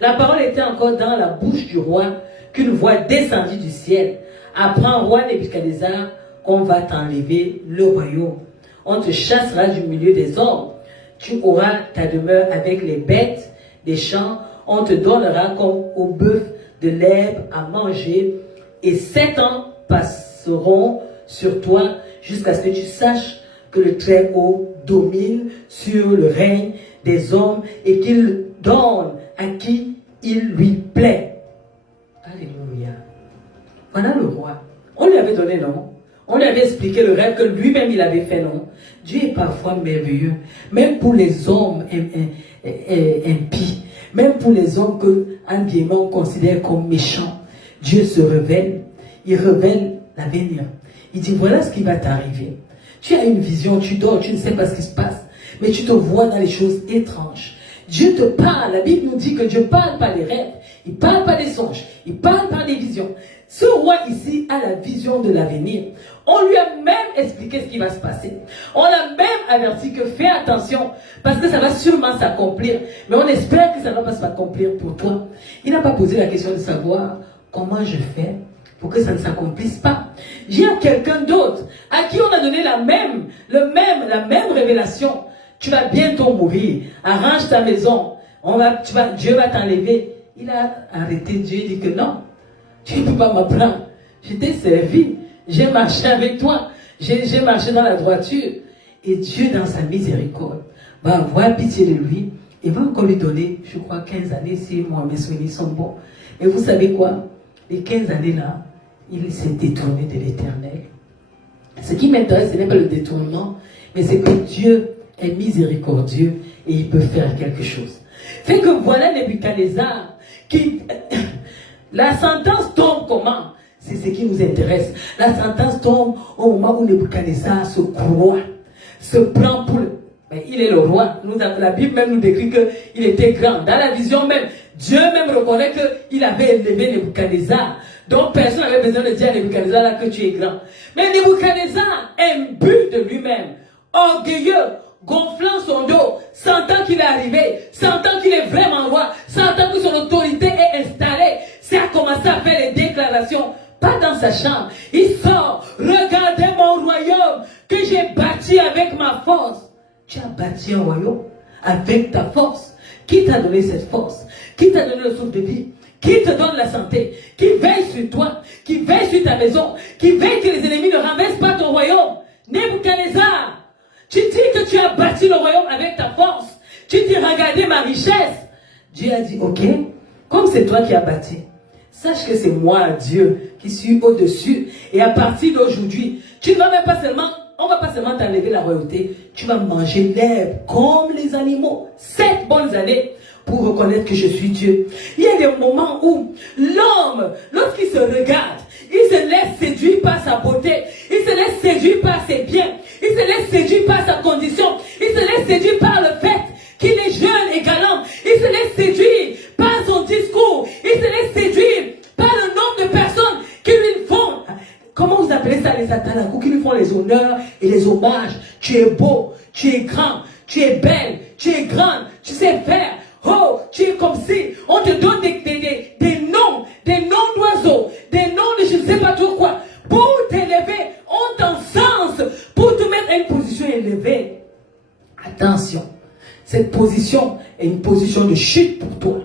La parole était encore dans la bouche du roi qu'une voix descendit du ciel: apprends, roi Nebuchadnezzar, qu'on va t'enlever le royaume. On te chassera du milieu des hommes. Tu auras ta demeure avec les bêtes des champs. On te donnera comme au bœuf de l'herbe à manger. Et 7 ans passeront sur toi jusqu'à ce que tu saches que le Très-Haut domine sur le règne des hommes et qu'il donne à qui il lui plaît. Alléluia. Voilà le roi. On lui avait donné non. On lui avait expliqué le rêve que lui-même il avait fait non. Dieu est parfois merveilleux. Même pour les hommes impies. Même pour les hommes qu'un on considère comme méchants. Dieu se révèle. Il révèle l'avenir. Il dit: voilà ce qui va t'arriver. Tu as une vision, tu dors, tu ne sais pas ce qui se passe. Mais tu te vois dans les choses étranges. Dieu te parle. La Bible nous dit que Dieu parle par les rêves. Il parle par des songes. Il parle par des visions. Ce roi ici a la vision de l'avenir. On lui a même expliqué ce qui va se passer. On l'a même averti que fais attention parce que ça va sûrement s'accomplir. Mais on espère que ça ne va pas s'accomplir pour toi. Il n'a pas posé la question de savoir comment je fais pour que ça ne s'accomplisse pas. Il y a quelqu'un d'autre à qui on a donné la même révélation. Tu vas bientôt mourir. Arrange ta maison. Dieu va t'enlever. Il a arrêté. Dieu dit que non. Tu ne peux pas m'apprendre. Je t'ai servi. J'ai marché avec toi. J'ai marché dans la droiture. Et Dieu, dans sa miséricorde, va avoir pitié de lui et va encore lui donner, je crois, 15 années si mes souvenirs sont bons. Et vous savez quoi? Les 15 années-là, il s'est détourné de l'Éternel. Ce qui m'intéresse, ce n'est pas le détournement, mais c'est que Dieu est miséricordieux et il peut faire quelque chose. Fait que voilà Nebuchadnezzar qui... La sentence tombe comment? C'est ce qui nous intéresse. La sentence tombe au moment où Nebuchadnezzar se croit, se prend pour... Mais il est le roi. La Bible même nous décrit qu'il était grand. Dans la vision même, Dieu même reconnaît qu'il avait élevé Nebuchadnezzar. Donc personne n'avait besoin de dire à Nebuchadnezzar là que tu es grand. Mais Nebuchadnezzar, imbu de lui-même, orgueilleux, gonflant son dos, sentant qu'il est arrivé, sentant qu'il est vraiment roi, sentant que son autorité est installée, c'est à commencer à faire les déclarations. Pas dans sa chambre. Il sort, regarde bâti un royaume avec ta force. Qui t'a donné cette force? Qui t'a donné le souffle de vie? Qui te donne la santé? Qui veille sur toi? Qui veille sur ta maison? Qui veille que les ennemis ne renversent pas ton royaume? Nebuchadnezzar, tu dis que tu as bâti le royaume avec ta force. Tu dis, regardez ma richesse. Dieu a dit, ok, comme c'est toi qui as bâti, sache que c'est moi, Dieu, qui suis au-dessus. Et à partir d'aujourd'hui, tu ne vas même pas seulement, on ne va pas seulement t'enlever la royauté, tu vas manger l'herbe comme les animaux. 7 bonnes années pour reconnaître que je suis Dieu. Il y a des moments où l'homme, lorsqu'il se regarde, il se laisse séduire par sa beauté, il se laisse séduire par ses biens, il se laisse séduire par sa condition, il se laisse séduire par le fait qu'il est jeune et galant, il se laisse séduire par son discours, il se laisse séduire par le nombre de personnes qui lui font, comment vous appelez ça, les atalakou, qui lui font les honneurs et les hommages. Tu es beau, tu es grand, tu es belle, tu es grande, tu sais faire. Oh, tu es comme si on te donne des noms d'oiseaux, des noms de je ne sais pas trop quoi, pour t'élever, on t'encense, pour te mettre à une position élevée. Attention, cette position est une position de chute pour toi.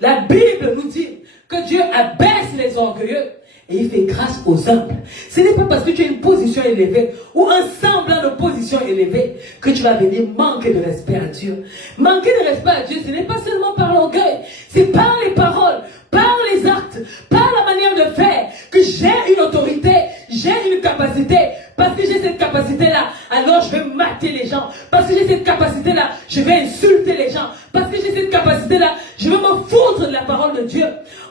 La Bible nous dit que Dieu abaisse les orgueilleux et il fait grâce aux humbles. Ce n'est pas parce que tu as une position élevée ou un semblant de position élevée que tu vas venir manquer de respect à Dieu. Manquer de respect à Dieu, ce n'est pas seulement par l'orgueil, c'est par les paroles, par les actes, par la manière de faire que j'ai une autorité, j'ai une capacité. Parce que j'ai cette capacité-là, alors je vais mater les gens. Parce que j'ai cette capacité-là, je vais insulter les gens. Parce que j'ai cette capacité-là, je vais me foutre de la parole de Dieu.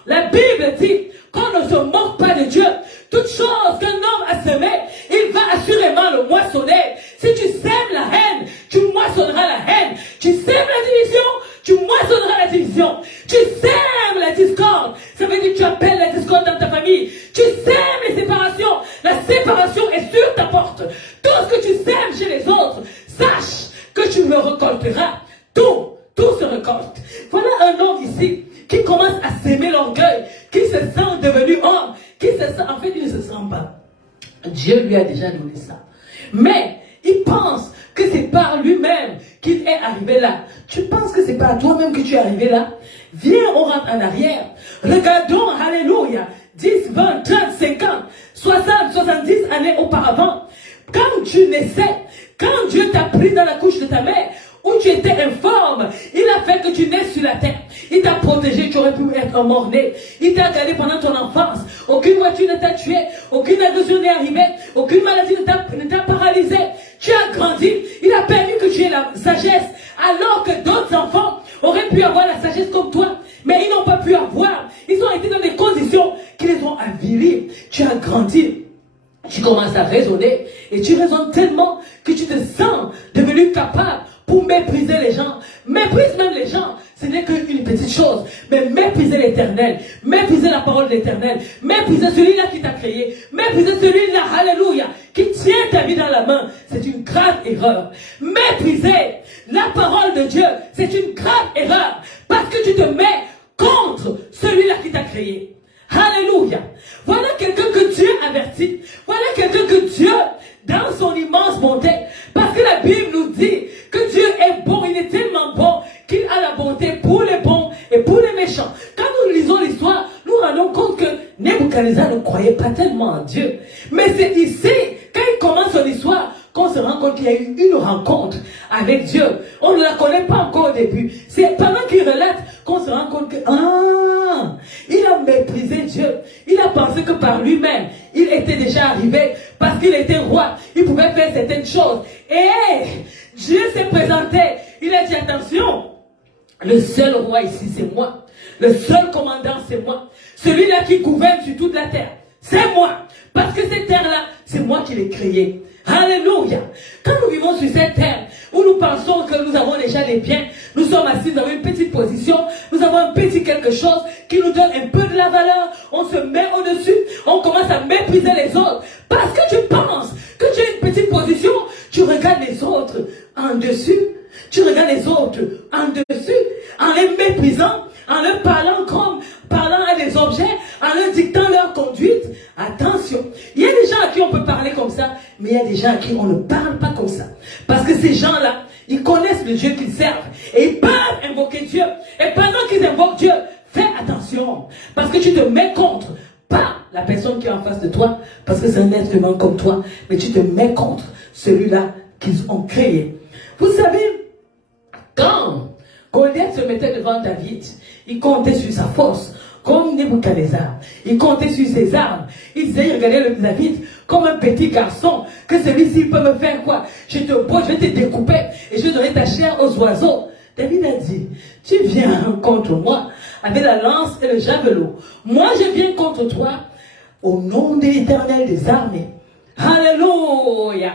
La Bible dit qu'on ne se moque pas de Dieu. Toute chose qu'un homme a semé, il va assurément le moissonner. Si tu sèmes la haine, tu moissonneras la haine. Tu sèmes la division, tu moissonneras la division. Tu sèmes la discorde, ça veut dire que tu appelles la discorde dans ta famille. Tu sèmes les séparations, la séparation est sur ta porte. Tout ce que tu sèmes chez les autres, sache que tu le récolteras. Tout se récolte. Voilà un homme ici qui commence à s'aimer l'orgueil, qui se sent devenu homme, qui se sent, en fait il ne se sent pas. Dieu lui a déjà donné ça. Mais il pense que c'est par lui-même qu'il est arrivé là. Tu penses que c'est par toi-même que tu es arrivé là? Viens, on rentre en arrière. Regardons, alléluia, 10, 20, 30, 50, 60, 70 années auparavant. Quand tu naissais, quand Dieu t'a pris dans la couche de ta mère, où tu étais informe, il a fait que tu naisses sur la terre. Il t'a protégé, tu aurais pu être un mort-né. Il t'a gardé pendant ton enfance. Aucune voiture ne t'a tué, aucune agression n'est arrivée, aucune maladie ne t'a paralysé. Tu as grandi, il a permis que tu aies la sagesse, alors que d'autres enfants auraient pu avoir la sagesse comme toi, mais ils n'ont pas pu avoir. Ils ont été dans des conditions qui les ont avilis. Tu as grandi. Tu commences à raisonner et tu raisonnes tellement que tu te sens devenu capable pour mépriser les gens. Méprise même les gens, ce n'est qu'une petite chose. Mais mépriser l'éternel, mépriser la parole de l'éternel, mépriser celui-là qui t'a créé, mépriser celui-là, alléluia, qui tient ta vie dans la main, c'est une grave erreur. Mépriser la parole de Dieu, c'est une grave erreur. Parce que tu te mets contre celui-là qui t'a créé. Alléluia. Voilà quelqu'un que Dieu avertit. Voilà quelqu'un que Dieu, dans son immense bonté, parce que la Bible nous dit que Dieu est bon, il est tellement bon qu'il a la bonté pour les bons et pour les méchants. Quand nous lisons l'histoire, nous rendons compte que Nebuchadnezzar ne croyait pas tellement en Dieu. Mais c'est ici, quand il commence son histoire, qu'on se rend compte qu'il y a eu une rencontre avec Dieu. On ne la connaît pas encore au début. C'est pendant qu'il relate qu'on se rend compte que, il a méprisé Dieu. Il a pensé que par lui-même, il était déjà arrivé parce qu'il était roi. Il pouvait faire certaines choses. Et Dieu s'est présenté. Il a dit, attention, le seul roi ici, c'est moi. Le seul commandant, c'est moi. Celui-là qui gouverne sur toute la terre, c'est moi. Parce que cette terre-là, c'est moi qui l'ai créée. Alléluia. Quand nous vivons sur cette terre où nous pensons que nous avons déjà les biens, nous sommes assis, nous avons une petite position, nous avons un petit quelque chose qui nous donne un peu de la valeur, on se met au-dessus, on commence à mépriser les autres. Parce que tu penses que tu as une petite position, tu regardes les autres en dessus, tu regardes les autres en dessus, en les méprisant, en leur parlant à des objets, en leur dictant leur conduite. Attention, il y a des gens à qui on peut parler comme ça, mais il y a des gens à qui on ne parle pas comme ça. Parce que ces gens-là, Ils connaissent le Dieu qu'ils servent. Et ils peuvent invoquer Dieu. Et pendant qu'ils invoquent Dieu, fais attention. Parce que tu te mets contre, pas la personne qui est en face de toi, parce que c'est un être humain comme toi, mais tu te mets contre celui-là qu'ils ont créé. Vous savez, quand Goliath se mettait devant David, il comptait sur sa force, comme Nebuchadnezzar. Il comptait sur ses armes. Il disait, regardez le David comme un petit garçon, que celui-ci peut me faire quoi? Je te botte, je vais te découper et je vais donner ta chair aux oiseaux. David a dit, tu viens contre moi avec la lance et le javelot. Moi, je viens contre toi au nom de l'Éternel des armées. Alléluia.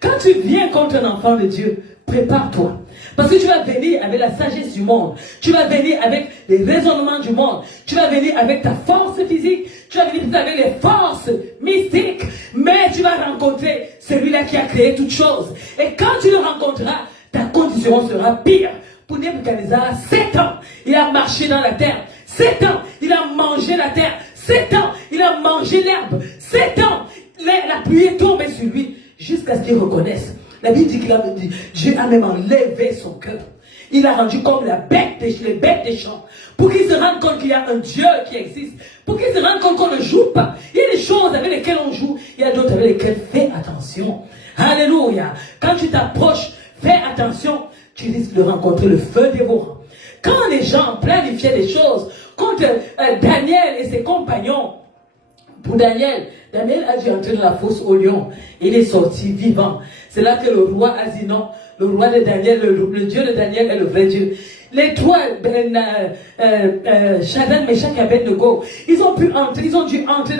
Quand tu viens contre un enfant de Dieu, prépare-toi. Parce que tu vas venir avec la sagesse du monde. Tu vas venir avec les raisonnements du monde. Tu vas venir avec ta force physique. Tu vas venir avec les forces mystiques. Mais tu vas rencontrer celui-là qui a créé toutes choses. Et quand tu le rencontreras, ta condition sera pire. Pour Nebuchadnezzar, 7 ans, il a marché dans la terre. 7 ans, il a mangé la terre. 7 ans, il a mangé l'herbe. 7 ans, la pluie est tombée sur lui. Jusqu'à ce qu'il reconnaisse. La Bible dit Dieu a même enlevé son cœur. Il a rendu comme les bêtes des champs. Pour qu'il se rende compte qu'il y a un Dieu qui existe. Pour qu'il se rende compte qu'on ne joue pas. Il y a des choses avec lesquelles on joue. Il y a d'autres avec lesquelles fais attention. Alléluia. Quand tu t'approches, fais attention. Tu risques de rencontrer le feu dévorant. Quand les gens planifiaient des choses contre Daniel et ses compagnons, pour Daniel a dû entrer dans la fosse au lion. Il est sorti vivant. C'est là que le roi a dit non. Le roi de Daniel, le Dieu de Daniel est le vrai Dieu. Les trois, Shadrach, Meshach et Abednego, ils ont dû entrer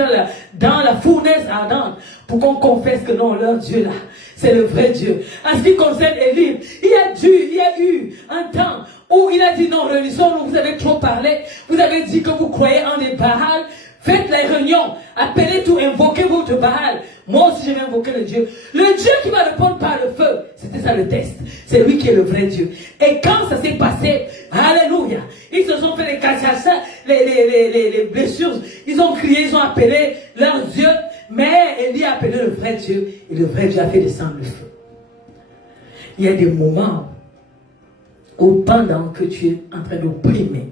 dans la fournaise ardente pour qu'on confesse que non, leur Dieu là, c'est le vrai Dieu. En ce qui concerne Élie, il y a eu un temps où il a dit non, réunissons-nous, vous avez trop parlé, vous avez dit que vous croyez en des Baals. Faites la réunion, appelez tout, invoquez votre Baal. Moi aussi je vais invoquer le Dieu. Le Dieu qui va répondre par le feu. C'était ça le test. C'est lui qui est le vrai Dieu. Et quand ça s'est passé, alléluia, ils se sont fait les cassassins, les blessures. Ils ont crié, ils ont appelé leur Dieu. Mais Élie a appelé le vrai Dieu. Et le vrai Dieu a fait descendre le feu. Il y a des moments où pendant que tu es en train d'opprimer,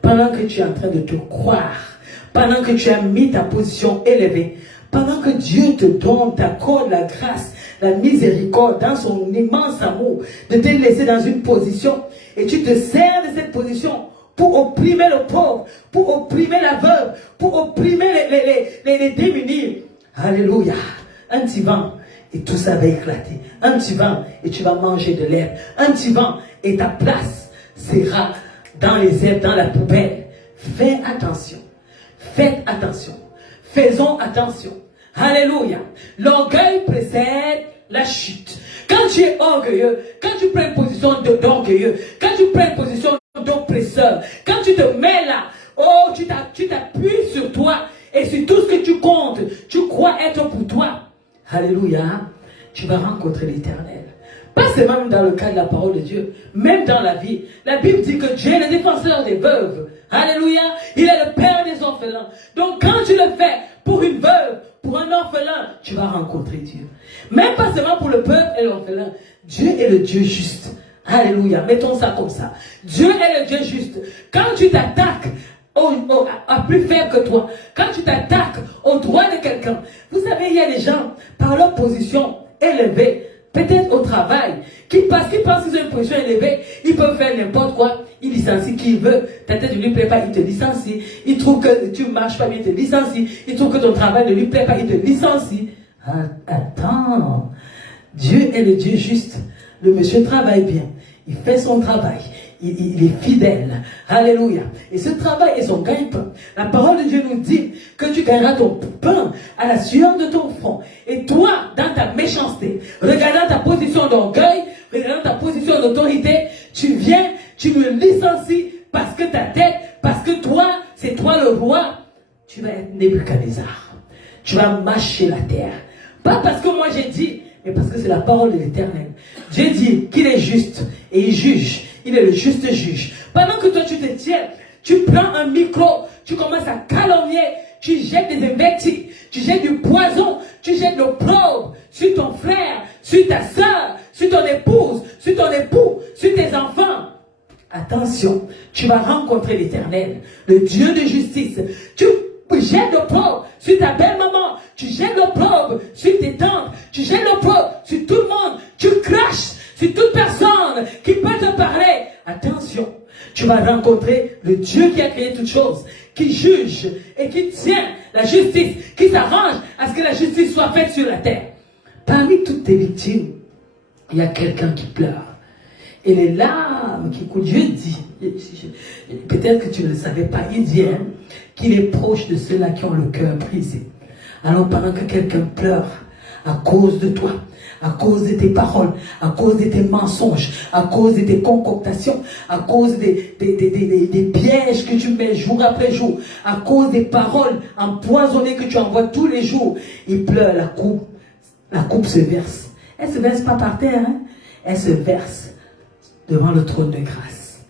pendant que tu es en train de te croire, pendant que tu as mis ta position élevée, pendant que Dieu te donne, t'accorde la grâce, la miséricorde dans son immense amour, de te laisser dans une position, et tu te sers de cette position pour opprimer le pauvre, pour opprimer la veuve, pour opprimer les démunis. Alléluia. Un petit vent, et tout ça va éclater. Un petit vent, et tu vas manger de l'herbe. Un petit vent, et ta place sera dans les herbes, dans la poubelle. Fais attention. Faites attention. Faisons attention. Alléluia. L'orgueil précède la chute. Quand tu es orgueilleux, quand tu prends une position d'orgueilleux, quand tu prends une position d'oppresseur, quand tu te mets là, oh, tu t'appuies sur toi et sur tout ce que tu comptes, tu crois être pour toi. Alléluia. Tu vas rencontrer l'Éternel. Pas seulement dans le cas de la parole de Dieu, même dans la vie. La Bible dit que Dieu est le défenseur des veuves. Alléluia. Il est le père des orphelins. Donc quand tu le fais pour une veuve, pour un orphelin, tu vas rencontrer Dieu. Même pas seulement pour le peuple et l'orphelin. Dieu est le Dieu juste. Alléluia. Mettons ça comme ça. Dieu est le Dieu juste. Quand tu t'attaques à plus faible que toi, quand tu t'attaques au droit de quelqu'un, vous savez, il y a des gens, par leur position élevée, peut-être au travail, parce qu'ils pensent qu'ils ont une position élevée, ils peuvent faire n'importe quoi, ils licencient qui veut, ta tête ne lui plaît pas, il te licencie, il trouve que tu ne marches pas bien, il te licencie, il trouve que ton travail ne lui plaît pas, il te licencie. Attends, Dieu est le Dieu juste, le monsieur travaille bien, il fait son travail, il est fidèle, alléluia, et ce travail est son gagne-pain. La parole de Dieu nous dit que tu gagneras ton pain à la sueur de ton front, et toi, dans ta méchanceté, regardant ta position d'orgueil, regardant ta position d'autorité, tu viens, tu me licencies parce que ta tête, parce que toi, c'est toi le roi, tu vas être Nebuchadnezzar, tu vas mâcher la terre, pas parce que moi j'ai dit, mais parce que c'est la parole de l'Éternel. Dieu dit qu'il est juste et il juge. Il est le juste juge. Pendant que toi tu te tiens, tu prends un micro, tu commences à calomnier, tu jettes des invectives, tu jettes du poison, tu jettes l'opprobre sur ton frère, sur ta soeur, sur ton épouse, sur ton époux, sur tes enfants. Attention, tu vas rencontrer l'Éternel, le Dieu de justice. Tu jettes l'opprobre sur ta belle-maman, tu jettes l'opprobre sur tes tantes, tu jettes l'opprobre sur tout le monde, tu craches sur toute personne qui peut te parler. Attention, tu vas rencontrer le Dieu qui a créé toutes choses, qui juge et qui tient la justice, qui s'arrange à ce que la justice soit faite sur la terre. Parmi toutes tes victimes, il y a quelqu'un qui pleure. Et les larmes qui coulent, Dieu dit, peut-être que tu ne le savais pas, il dit qu'il est proche de ceux-là qui ont le cœur brisé. Alors pendant que quelqu'un pleure à cause de toi, à cause de tes paroles, à cause de tes mensonges, à cause de tes concoctations, à cause des pièges que tu mets jour après jour, à cause des paroles empoisonnées que tu envoies tous les jours, il pleure, la coupe se verse. Elle ne se verse pas par terre, elle se verse devant le trône de grâce.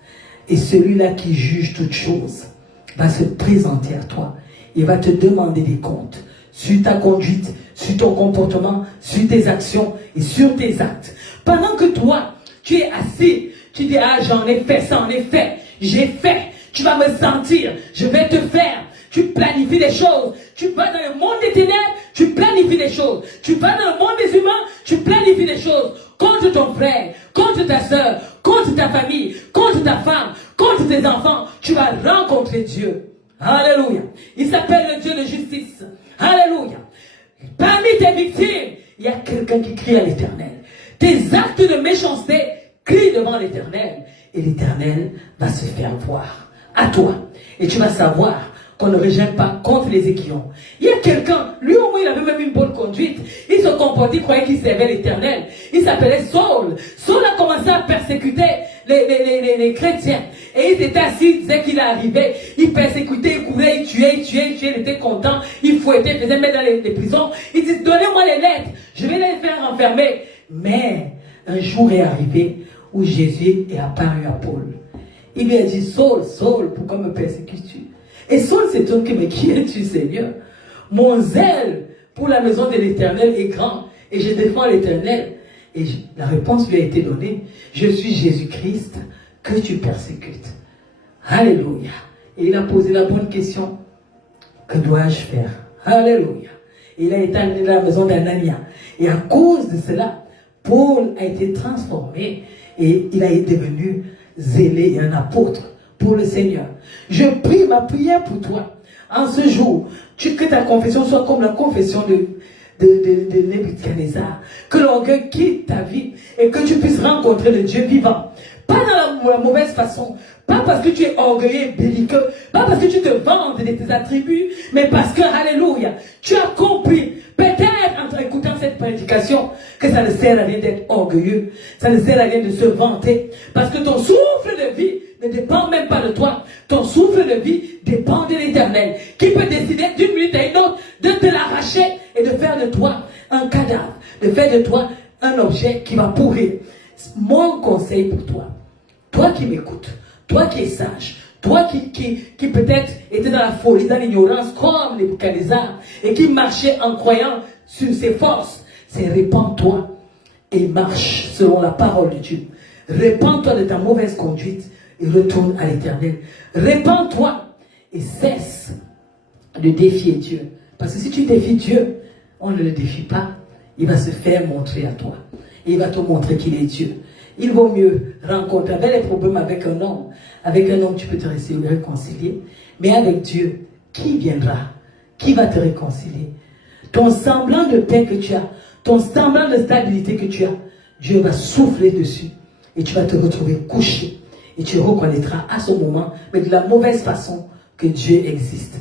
Et celui-là qui juge toutes choses va se présenter à toi. Il va te demander des comptes sur ta conduite, sur ton comportement, sur tes actions et sur tes actes. Pendant que toi, tu es assis, tu dis, ah, j'en ai fait ça, en effet, j'ai fait. Tu vas me sentir, je vais te faire. Tu planifies des choses. Tu vas dans le monde des ténèbres, tu planifies des choses. Tu vas dans le monde des humains, tu planifies des choses. Contre ton frère, contre ta soeur, contre ta famille, contre ta femme, contre tes enfants, tu vas rencontrer Dieu. Alléluia. Il s'appelle le Dieu de justice. Alléluia. Parmi tes victimes, il y a quelqu'un qui crie à l'Éternel. Tes actes de méchanceté crient devant l'Éternel. Et l'Éternel va se faire voir à toi. Et tu vas savoir qu'on ne régime pas contre les aiguillons. Il y a quelqu'un, lui au moins il avait même une bonne conduite. Il se comportait, il croyait qu'il servait l'Éternel. Il s'appelait Saul. Saul a commencé à persécuter les chrétiens. Et il était assis, il disait qu'il arrivait. Il persécutait, il courait, il tuait, il était content. Il fouettait, il faisait mettre dans les prisons. Il dit, donnez-moi les lettres, je vais les faire enfermer. Mais un jour est arrivé où Jésus est apparu à Paul. Il lui a dit, Saul, Saul, pourquoi me persécutes-tu? Et Saul s'étonne que, mais qui es-tu, Seigneur? Mon zèle pour la maison de l'Éternel est grand et je défends l'Éternel. Et la réponse lui a été donnée. Je suis Jésus-Christ que tu persécutes. Alléluia. Et il a posé la bonne question. Que dois-je faire? Alléluia. Il a été amené dans la maison d'Anania. Et à cause de cela, Paul a été transformé et il a été devenu zélé et un apôtre pour le Seigneur. Je prie ma prière pour toi. En ce jour, que ta confession soit comme la confession de Nebuchadnezzar. Que l'orgueil quitte ta vie et que tu puisses rencontrer le Dieu vivant. Pas dans la mauvaise façon. Pas parce que tu es orgueilleux et belliqueux. Pas parce que tu te vantes de tes attributs. Mais parce que, alléluia, tu as compris, peut-être en écoutant cette prédication, que ça ne sert à rien d'être orgueilleux. Ça ne sert à rien de se vanter. Parce que ton souffle de vie ne dépend même pas de toi. Ton souffle de vie dépend de l'Éternel, qui peut décider d'une minute à une autre de te l'arracher et de faire de toi un cadavre, de faire de toi un objet qui va pourrir. Mon conseil pour toi, toi qui m'écoutes, toi qui es sage, toi qui peut-être était dans la folie, dans l'ignorance, comme Nebuchadnezzar, et qui marchait en croyant sur ses forces, c'est répands-toi et marche selon la parole de Dieu. Répands-toi de ta mauvaise conduite et retourne à l'Éternel. Répands-toi et cesse de défier Dieu. Parce que si tu défies Dieu, on ne le défie pas. Il va se faire montrer à toi. Et il va te montrer qu'il est Dieu. Il vaut mieux rencontrer des problèmes avec un homme. Avec un homme, tu peux te réconcilier. Mais avec Dieu, qui viendra? Qui va te réconcilier? Ton semblant de paix que tu as, ton semblant de stabilité que tu as, Dieu va souffler dessus. Et tu vas te retrouver couché. Et tu reconnaîtras à ce moment, mais de la mauvaise façon, que Dieu existe.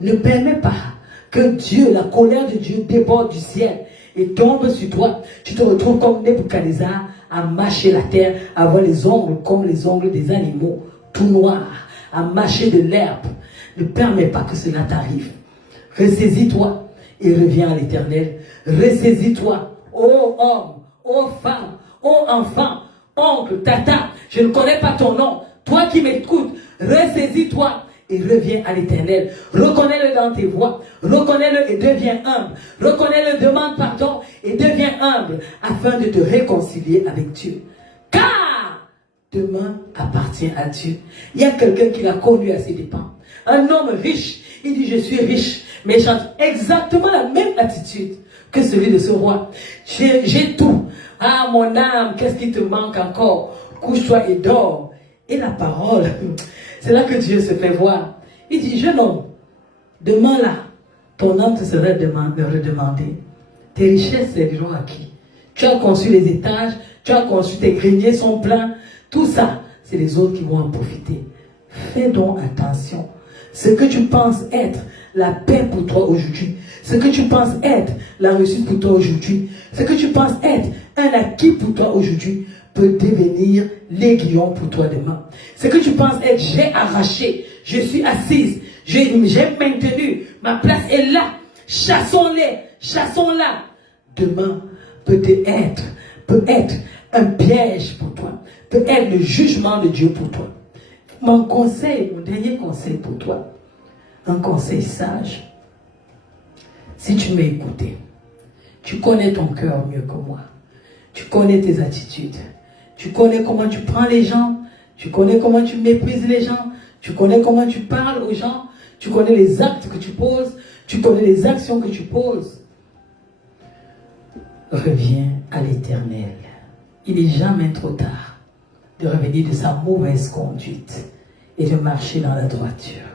Ne permets pas que Dieu, la colère de Dieu déborde du ciel et tombe sur toi. Tu te retrouves comme Nebuchadnezzar à mâcher la terre, à avoir les ongles comme les ongles des animaux, tout noirs, à mâcher de l'herbe. Ne permets pas que cela t'arrive. Ressaisis-toi et reviens à l'Éternel. Ressaisis-toi, ô homme, ô femme, ô enfant, oncle, tata, je ne connais pas ton nom. Toi qui m'écoutes, ressaisis-toi et reviens à l'Éternel. Reconnais-le dans tes voies. Reconnais-le et deviens humble. Reconnais-le, demande pardon et deviens humble afin de te réconcilier avec Dieu. Car demain appartient à Dieu. Il y a quelqu'un qui l'a connu à ses dépens. Un homme riche. Il dit, je suis riche. Mais j'ai exactement la même attitude que celui de ce roi. J'ai tout. Ah, mon âme, qu'est-ce qui te manque encore? Couche-toi et dors. Et la parole, c'est là que Dieu se fait voir. Il dit, jeune homme, demain là, ton âme te sera redemandée. Tes richesses serviront à qui? Tu as conçu les étages, tu as conçu tes greniers sont pleins. Tout ça, c'est les autres qui vont en profiter. Fais donc attention. Ce que tu penses être la paix pour toi aujourd'hui, ce que tu penses être la réussite pour toi aujourd'hui, ce que tu penses être un acquis pour toi aujourd'hui, peut devenir l'aiguillon pour toi demain. Ce que tu penses être, j'ai arraché, je suis assise, j'ai maintenu, ma place est là, chassons-les, chassons-la. Demain peut être un piège pour toi, peut être le jugement de Dieu pour toi. Mon conseil, mon dernier conseil pour toi, un conseil sage. Si tu m'as écouté, tu connais ton cœur mieux que moi. Tu connais tes attitudes. Tu connais comment tu prends les gens. Tu connais comment tu méprises les gens. Tu connais comment tu parles aux gens. Tu connais les actes que tu poses. Tu connais les actions que tu poses. Reviens à l'Éternel. Il n'est jamais trop tard de revenir de sa mauvaise conduite et de marcher dans la droiture.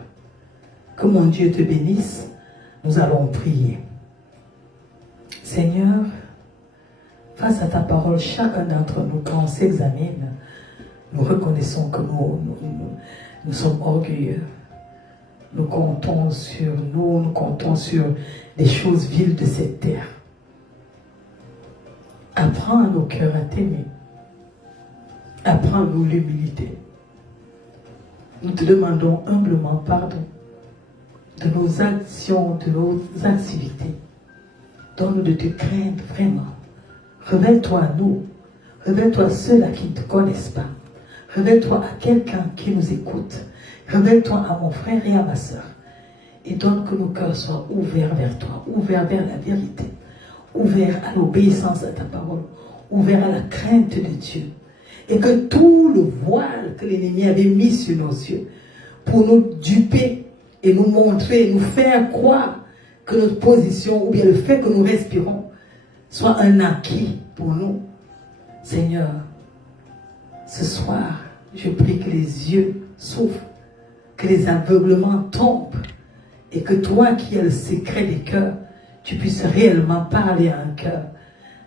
Que mon Dieu te bénisse. Nous allons prier. Seigneur, face à ta parole, chacun d'entre nous, quand on s'examine, nous reconnaissons que nous sommes orgueilleux. Nous comptons sur nous comptons sur les choses viles de cette terre. Apprends à nos cœurs à t'aimer. Apprends-nous l'humilité. Nous te demandons humblement pardon de nos actions, de nos activités. Donne-nous de te craindre vraiment. Révèle-toi à nous. Révèle-toi à ceux-là qui ne te connaissent pas. Révèle-toi à quelqu'un qui nous écoute. Révèle-toi à mon frère et à ma soeur. Et donne que nos cœurs soient ouverts vers toi, ouverts vers la vérité, ouverts à l'obéissance à ta parole, ouverts à la crainte de Dieu. Et que tout le voile que l'ennemi avait mis sur nos yeux pour nous duper et nous montrer, nous faire croire que notre position ou bien le fait que nous respirons soit un acquis pour nous. Seigneur, ce soir, je prie que les yeux s'ouvrent, que les aveuglements tombent et que toi qui as le secret des cœurs, tu puisses réellement parler à un cœur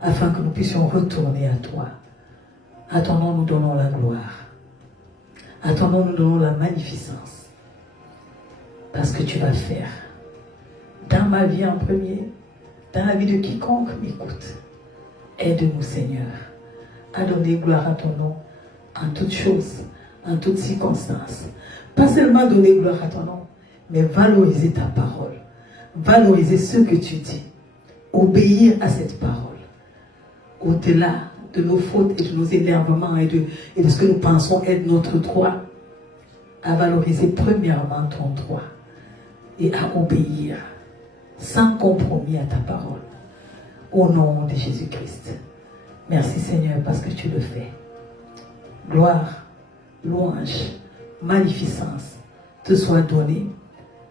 afin que nous puissions retourner à toi. À ton nom, nous donnons la gloire. À ton nom, nous donnons la magnificence. Parce que tu vas faire dans ma vie en premier, dans la vie de quiconque m'écoute. Aide-nous, Seigneur, à donner gloire à ton nom en toutes choses, en toutes circonstances. Pas seulement donner gloire à ton nom, mais valoriser ta parole. Valoriser ce que tu dis. Obéir à cette parole. Au-delà de nos fautes et de nos énervements et de ce que nous pensons être notre droit, à valoriser premièrement ton droit et à obéir sans compromis à ta parole. Au nom de Jésus-Christ. Merci Seigneur parce que tu le fais. Gloire, louange, magnificence te soit donnée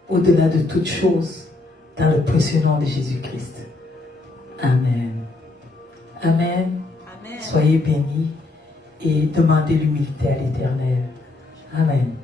au-delà de toutes choses dans le précieux nom de Jésus-Christ. Amen. Amen. Soyez bénis et demandez l'humilité à l'Éternel. Amen.